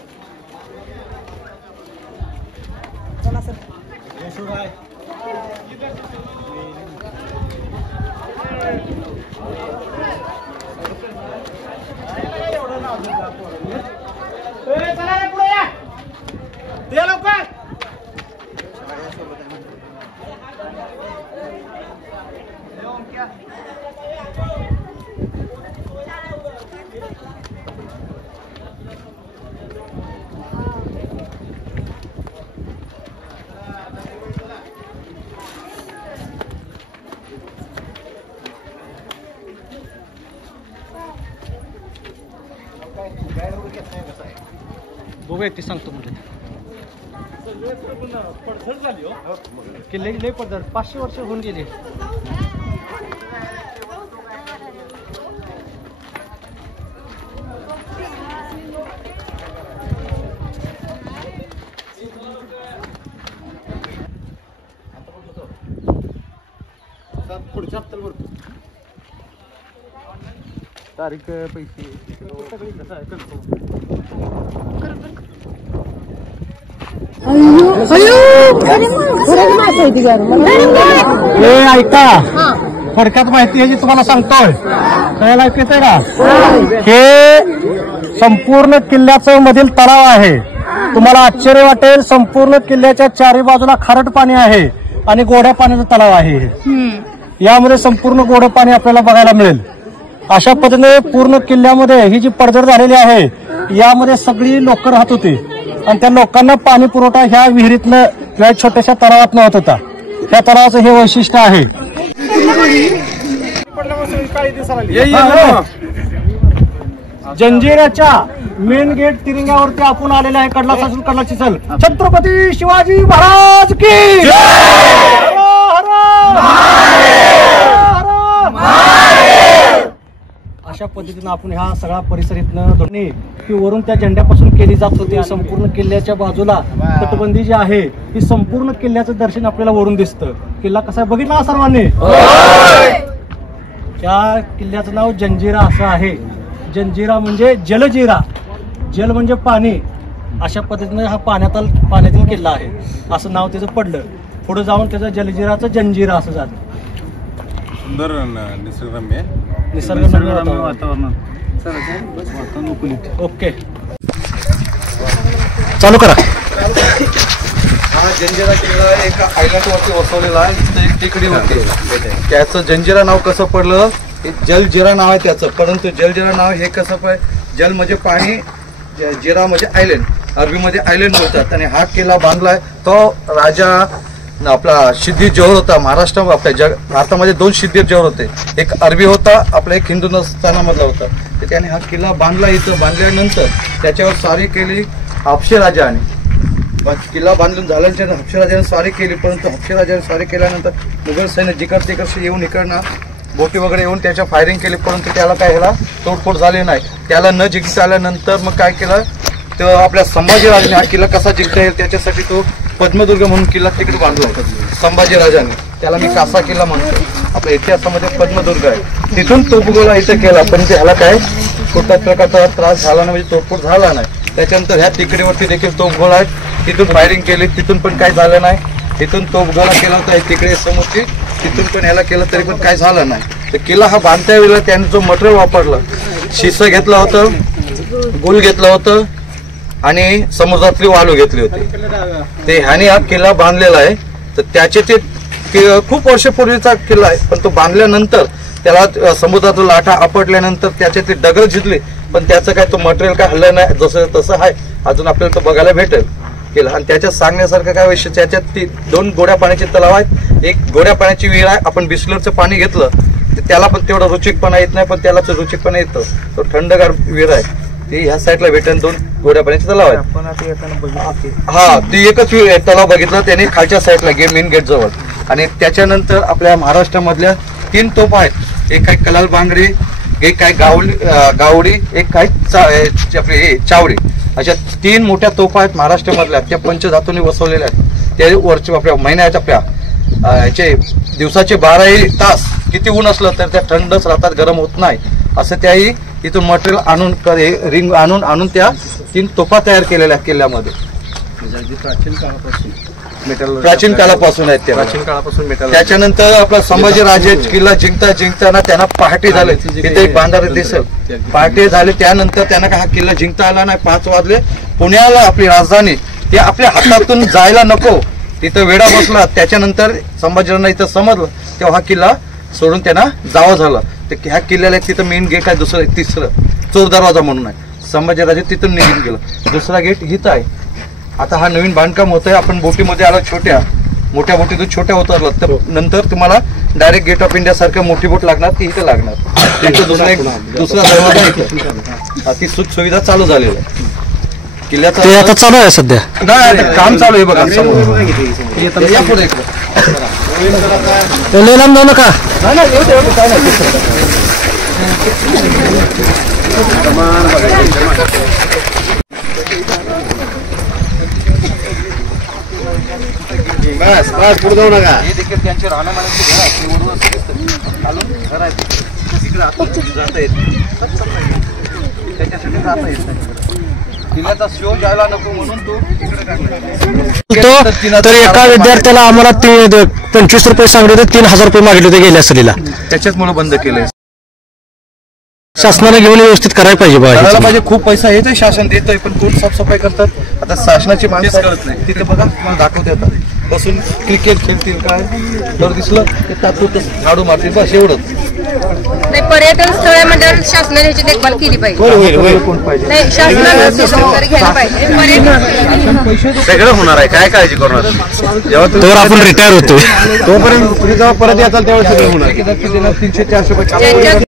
बघूया ते सांगतो म्हणजे. किल्ले लय पडतात. 500 वर्ष होऊन गेली. पुढच्या हप्त्यावर तारीख पैसे ऐका, थोडक्यात माहिती आहे जी तुम्हाला सांगतोय. कळायला येते का? हे संपूर्ण किल्ल्याचं मधील तलाव आहे. तुम्हाला आश्चर्य वाटेल, संपूर्ण किल्ल्याच्या चारी बाजूला खारट पाणी आहे आणि गोड्या पाण्याचा तलाव आहे. यामध्ये संपूर्ण गोडं पाणी आपल्याला बघायला मिळेल. अशा पद्धतीने पूर्ण किल्ल्यामध्ये ही जी पडझड झालेली आहे, यामध्ये सगळी लोक राहत होती आणि त्या लोकांना पाणी पुरवठा ह्या विहिरीतनं किंवा छोट्याशा तलावात होत होता. त्या तलावाचं हे वैशिष्ट्य आहे. जंजिऱ्याच्या मेन गेट तिरंग्यावरती आपण आलेले आहे. कडला सासून कडलाची चल. छत्रपती शिवाजी महाराज की. अशा पद्धतीनं आपण ह्या सगळा परिसर इथनं दोन्ही की वरून त्या झेंड्यापासून केली जात होती. संपूर्ण किल्ल्याच्या बाजूला तटबंदी जी आहे ती संपूर्ण किल्ल्याचं दर्शन आपल्याला वरून दिसतं. किल्ला कसा आहे बघितला सर्वांनी. त्या किल्ल्याचं नाव जंजिरा असं आहे. जंजिरा म्हणजे जलजिरा. जल म्हणजे पाणी. अशा पद्धतीने हा पाण्यातील किल्ला आहे असं नाव त्याचं पडलं. पुढे जाऊन त्याचं जलजिराचं जंजिरा असं झालं. सुंदर निसर्गरम्य निसर्गरम्य वातावरण. ओके, चालू करा. हा जंजिरा किल्ला एका आयलंड वरती वसवलेला आहे. तिथे एक टेकडी होती. त्याचं जंजिरा नाव कसं पडलं हे जलजिरा नाव आहे त्याचं, परंतु जलजिरा नाव हे कसं जल म्हणजे पाणी, जिरा म्हणजे आयलंड, अरबीमध्ये आयलंड बोलतात. आणि हा किल्ला बांधलाय तो राजा आपला सिद्धी जोहर होता. महाराष्ट्र आपल्या भारतामध्ये 2 सिद्धी जोहर होते, एक अरबी होता, आपला एक हिंदुस्थानामधला होता. तर त्याने हा किल्ला बांधला. इथं बांधल्यानंतर त्याच्यावर स्वारी केली हाफशे राजाने. किल्ला बांधून झाल्यानंतर हाफशे राजाने स्वारी केली, परंतु हाफशे राजाने स्वारी केल्यानंतर मुघल सैन्य जिकड तिकडचे येऊन इकडनं बोटी वगैरे येऊन त्याच्या फायरिंग केली, परंतु त्याला काय ह्याला तोडफोड झाली नाही. त्याला न जिंकता आल्यानंतर मग काय केलं, तर आपल्या संभाजीराजाने हा किल्ला कसा जिंकता येईल त्याच्यासाठी तो पद्मदुर्ग म्हणून किल्ला तिकडे बांधला होता संभाजीराजाने. त्याला मी कासा किल्ला म्हणतो. आपल्या इतिहासामध्ये पद्मदुर्ग आहे. तिथून तोफगोळा इथं केला, पण त्याला काय कुठल्याच प्रकारचा त्रास झाला नाही, म्हणजे तोडफोड झाला नाही. त्याच्यानंतर ह्या टेकडीवरती देखील तोफगोळा आहे, तिथून फायरिंग केली, तिथून पण काय झालं नाही. तिथून तोफगोळा केला होता तिकडे समोरची, तिथून पण ह्याला केलं तरी पण काय झालं नाही. तर किल्ला हा बांधत्या वेळेला त्याने जो मटेरियल वापरलं, शिसं घेतलं होतं, गुल घेतलं होतं आणि समुद्रातली वाळू घेतली होती. ते ह्याने हा किल्ला बांधलेला आहे. तर त्याचे ते खूप वर्षापूर्वीचा किल्ला आहे, पण तो बांधल्यानंतर त्याला समुद्रातून लाटा आपटल्यानंतर त्याचे ते दगड झिजले, पण त्याचं काय तो मटेरियल काय हल्लं नाही, जसं तसं आहे अजून आपल्याला तो बघायला भेटेल केलं. आणि त्याच्यात सांगण्यासारखं काय वैशिष्ट्य, त्याच्यात 2 गोड्या पाण्याचे तलाव आहेत, एक गोड्या पाण्याची विहीर आहे. आपण बिस्लरचं पाणी घेतलं तर त्याला पण तेवढा रुचिकपणा येत नाही, पण त्याला तो रुचिकपणा येतो. तो थंडगार विहीर आहे, ती ह्या साईडला भेटेल. 2 गोड्या पाण्याचे तलाव आहेत. हा, ती एकच तलाव बघितलं त्याने खालच्या साईडला मेन गेट जवळ. आणि त्याच्यानंतर आपल्या महाराष्ट्रामधल्या 3 तोफा आहेत. एक आहे कलाल बांगडी, एक आहे गावडी, एक आहे आपले चावडी. अशा 3 मोठ्या तोफा आहेत महाराष्ट्रामधल्या. त्या पंचधातूंनी बसवलेल्या आहेत. त्या वरच्या आपल्या महिन्यात आपल्या याचे दिवसाचे 12 तास किती ऊन असलं तर त्या थंडच राहतात, गरम होत नाही. असं त्याही इथून मटेरियल आणून रिंग आणून त्या 3 तोफा तयार केलेल्या किल्ल्यामध्ये. प्राचीन काळापासून आहेत, प्राचीन काळापासून मेटल. त्याच्यानंतर आपला संभाजीराजे किल्ला जिंकताना त्यांना पहाटे झाले. तिथे एक बांधारे दिसेल, पहाटे झाले. त्यानंतर त्यांना हा किल्ला जिंकता आला नाही. 5 वाजले. पुण्याला आपली राजधानी ते आपल्या हातातून जायला नको, तिथं वेढा बसला. त्याच्यानंतर संभाजीराजांना इथं समजलं, तेव्हा हा किल्ला सोडून त्यांना जावं झालं. तर ह्या किल्ल्याला एक तिथं मेन गेट आहे, दुसरं 3रं चोर दरवाजा म्हणून आहे. संभाजीराजे तिथून निघून गेलं. दुसरा गेट इथं आहे. आता हा नवीन बांधकाम होतंय. आपण बोटीमध्ये आलो, मोठ्या बोटीतून छोट्या उतरलो तर नंतर तुम्हाला डायरेक्ट गेट ऑफ इंडिया सारखं मोठी बोट लागणार, ती इथं लागणार. तिथं दुसरा दरवाजा इथं. ती सुख सुविधा चालू झालेली आहे किल्ल्याचा. ते आता चालू आहे सध्या, नाही काम चालू आहे बघा. या पुढे लय लांब जाऊ नका. काय नाही. बस पुढे जाऊ नका. हे देखील त्यांचे राहण्यामानाचे घर आहे. वरून घालून घर आहे, तिकडे आतून जाता येत, त्याच्यासाठी जाता येत नाही. किल्ल्याचा शो जायला नको म्हणून तो तिकडे काढला. तर एका विद्यार्थ्याला आम्हाला 25 रुपये सांगितले होते, 3000 रुपये मागितले होते गेल्या सहलीला. त्याच्याचमुळे बंद केलंय. शासनाने घेऊन व्यवस्थित करायला पाहिजे करायला पाहिजे. खूप पैसा येतोय, शासन देतोय, पण कोण साफसफाई करतात. आता शासनाची माणसं कळत नाही. तिथे बघा मला दाखवता येतात, बसून क्रिकेट खेळतील काय तर दिसलं ते तात्पुरतं झाडू मारतील, बस एवढंच. पर्यटन स्थळ म्हणजे शासनाने ह्याची देखभाल केली पाहिजे. कोण पाहिजे नाही, शासनाने घ्यायला पाहिजे. सगळं होणार आहे, काय काळजी करणार. जेव्हा आपण रिटायर होतो तोपर्यंत तुम्ही जेव्हा परत याचाल तेव्हा सगळं होणार. 300-400 रुपये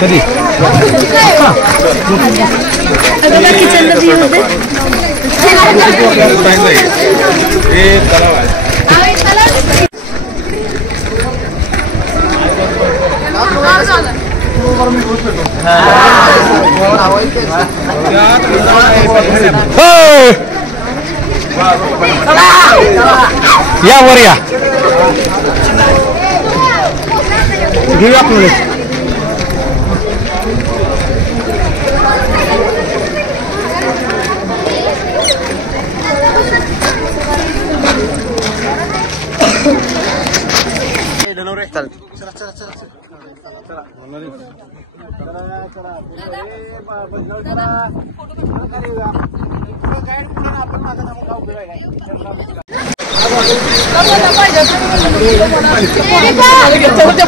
कधी या वर या घेऊया आपण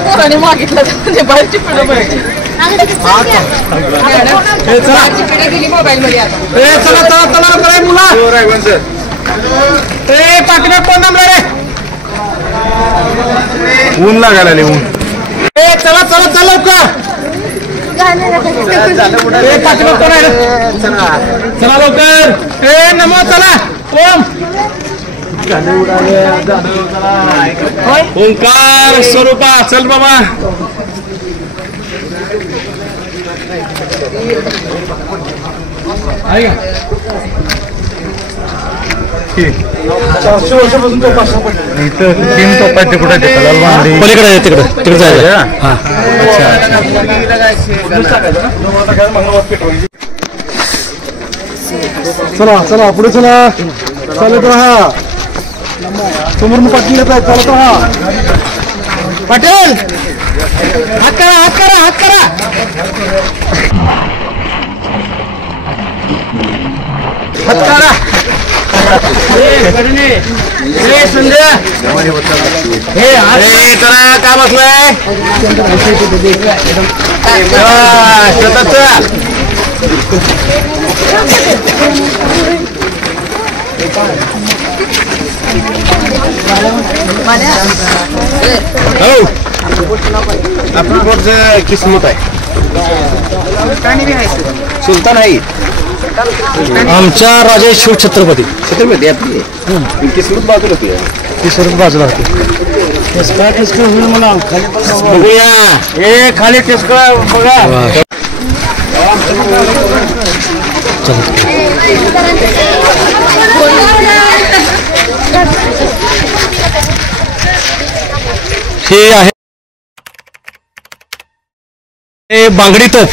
पोराने मागितलं बाहेरची पिढी मोबाईल मध्ये आता चला चला चला मुला पाठीमाग कोण नंबर रे ऊन लागायला ऊन चला चला चला लवकर पाठीमाग कोण आहे चला लवकर नमो चला ओम ओंकार स्वरूपा चल बाबा वर्षापासून तो पास इथं 3 टोपा कुठे पलीकडे तिकडे तिकडे जायचं हा चला चला पुढे चला चालत राहा समोर पाटील येत आहे चालत राहा पाटील हात करा हात करा हात करा हात करा संध्या हे करा काय बसलाय आपली बोटचं किस्मत आहे सुलतान आहे आमच्या राजे शिवछत्रपती छत्रपती आपली किस्मत बाजूला होती किस्मत बाजूला होती मला बघूया हे खाली टेस्कळा बघा हे आहे हे बांगडी तोफ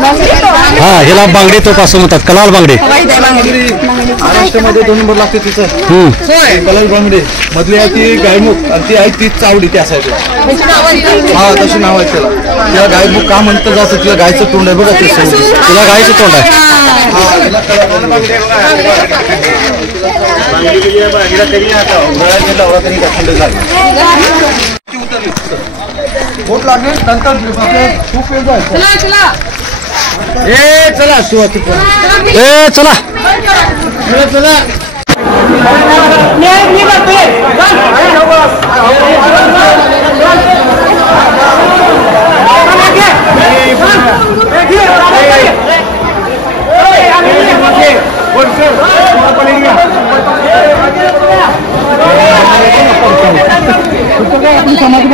हा ह्याला बांगडी तोफ असं म्हणतात कलाल बांगडी महाराष्ट्रामध्ये 2 नंबर लागते तिचं कलाल बांगडी मधली आहे ती गायमुख आणि ती आहे ती चावडी ती असायची हा तशी नाव आहे त्याला तिला गायमुख का म्हणतं जातं तिला गायचं तोंड आहे बघा तिला गायचं तोंड आहे बोट लागेल नंतर खूप वेळ चला सुरुवाती चला चला आपली समाज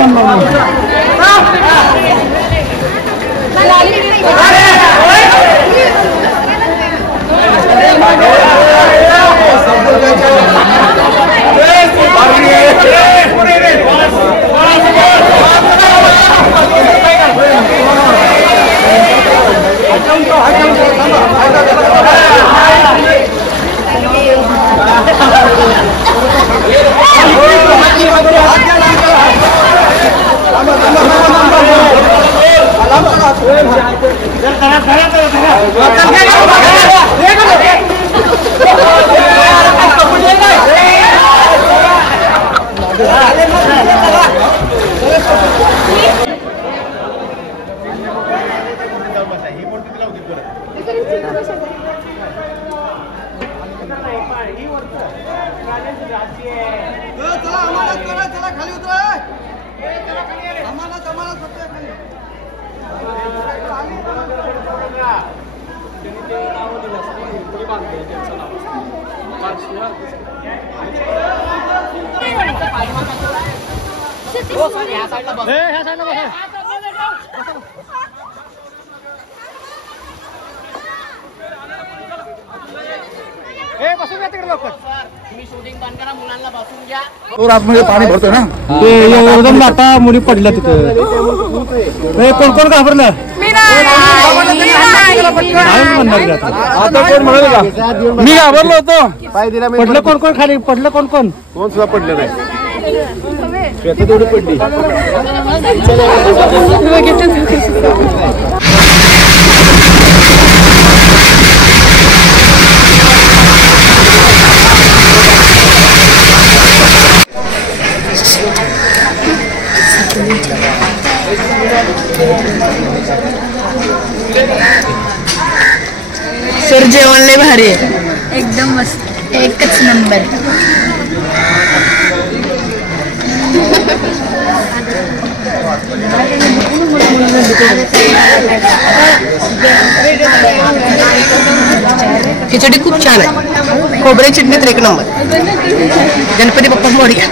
आतमध्ये पाणी भरतो ना ते एकदम आता मुली पडल्या तिथं कोण कोण घाबरलं आता कोण म्हणाल का मी घाबरलो होतो पडलं कोण कोण खाली पडलं कोण कोण कोण सुद्धा पडलं नाही तेवढी पडली सर जेवण लय भारी आहे. एकदम मस्त एकच नंबर खिचडी खूप छान आहे. खोबरे चटणी तर एक नंबर. गणपती बाप्पा मोरया.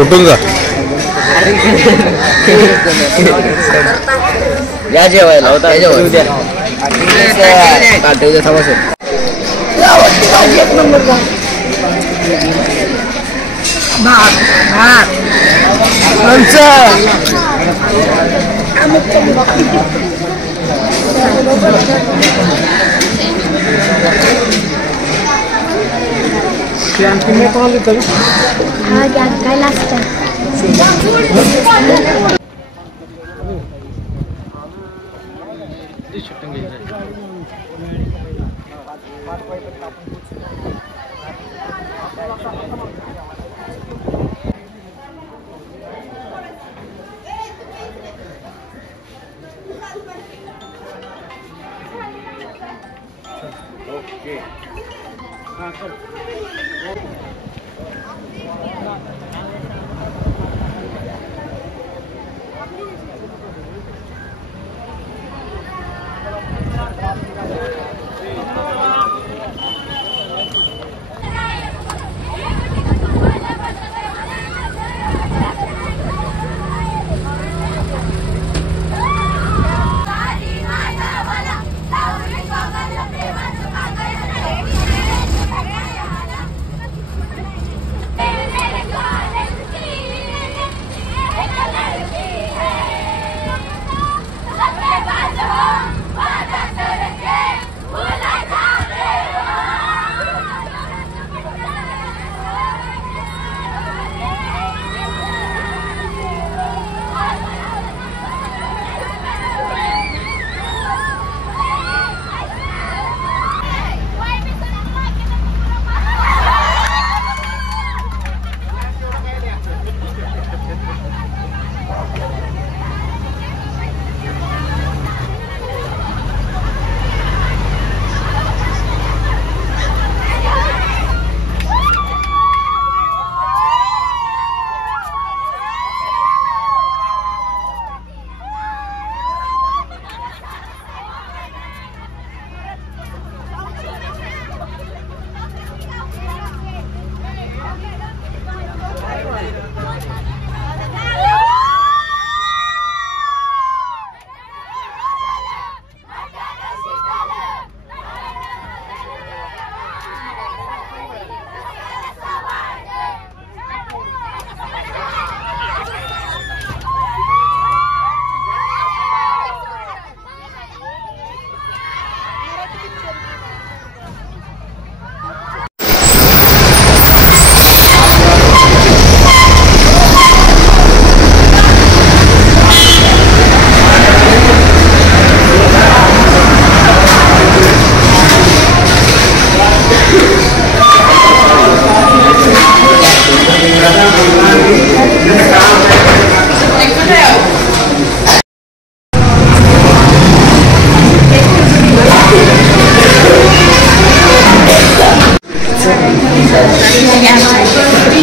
उठून जा या जेवायला होता उद्या काय लागतं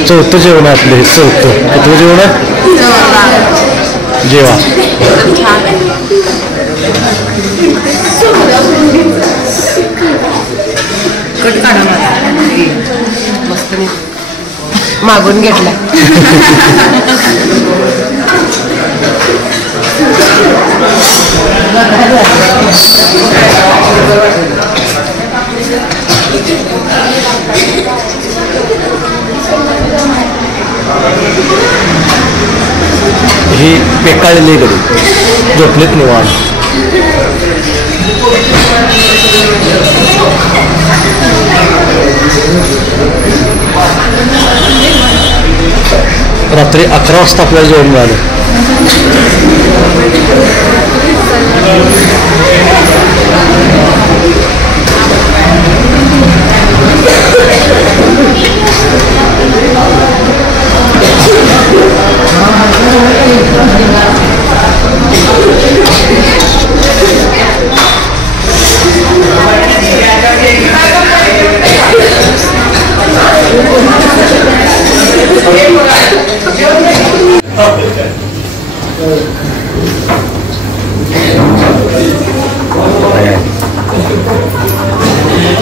चौथं जेवण आहे आपलं, हे चौथं. कितवं जेवण आहे? जेवा. मागून घेतला. ही पेकाळलेली गडी झोपलेत निवांत. रात्री 11 वाजता आपल्याला जेवण मिळालं.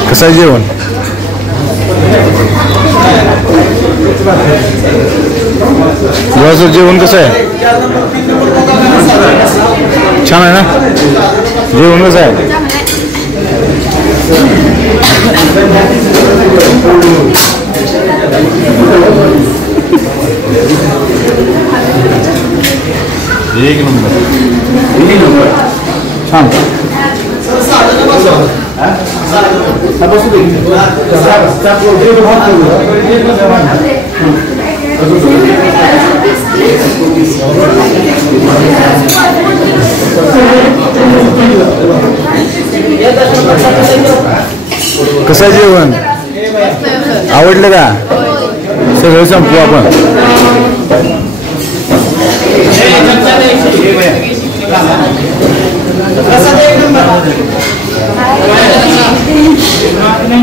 कसं आहे जेवण? जेवण कसं आहे? छान आहे ना? जेवण कसं आहे? एक नंबर छान. कसं जेवण आवडलं का? सगळं संपू आपण.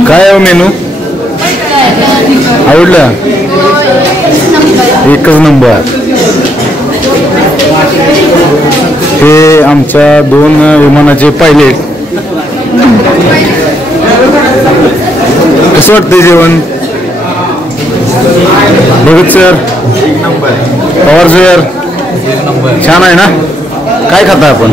काय आहे मेनू? आवडलं? एकच नंबर. हे आमच्या 2 विमानाचे पायलट. कसं वाटतंय जेवण? भगत सर, पवार सर, छान आहे ना? काय खाता आपण?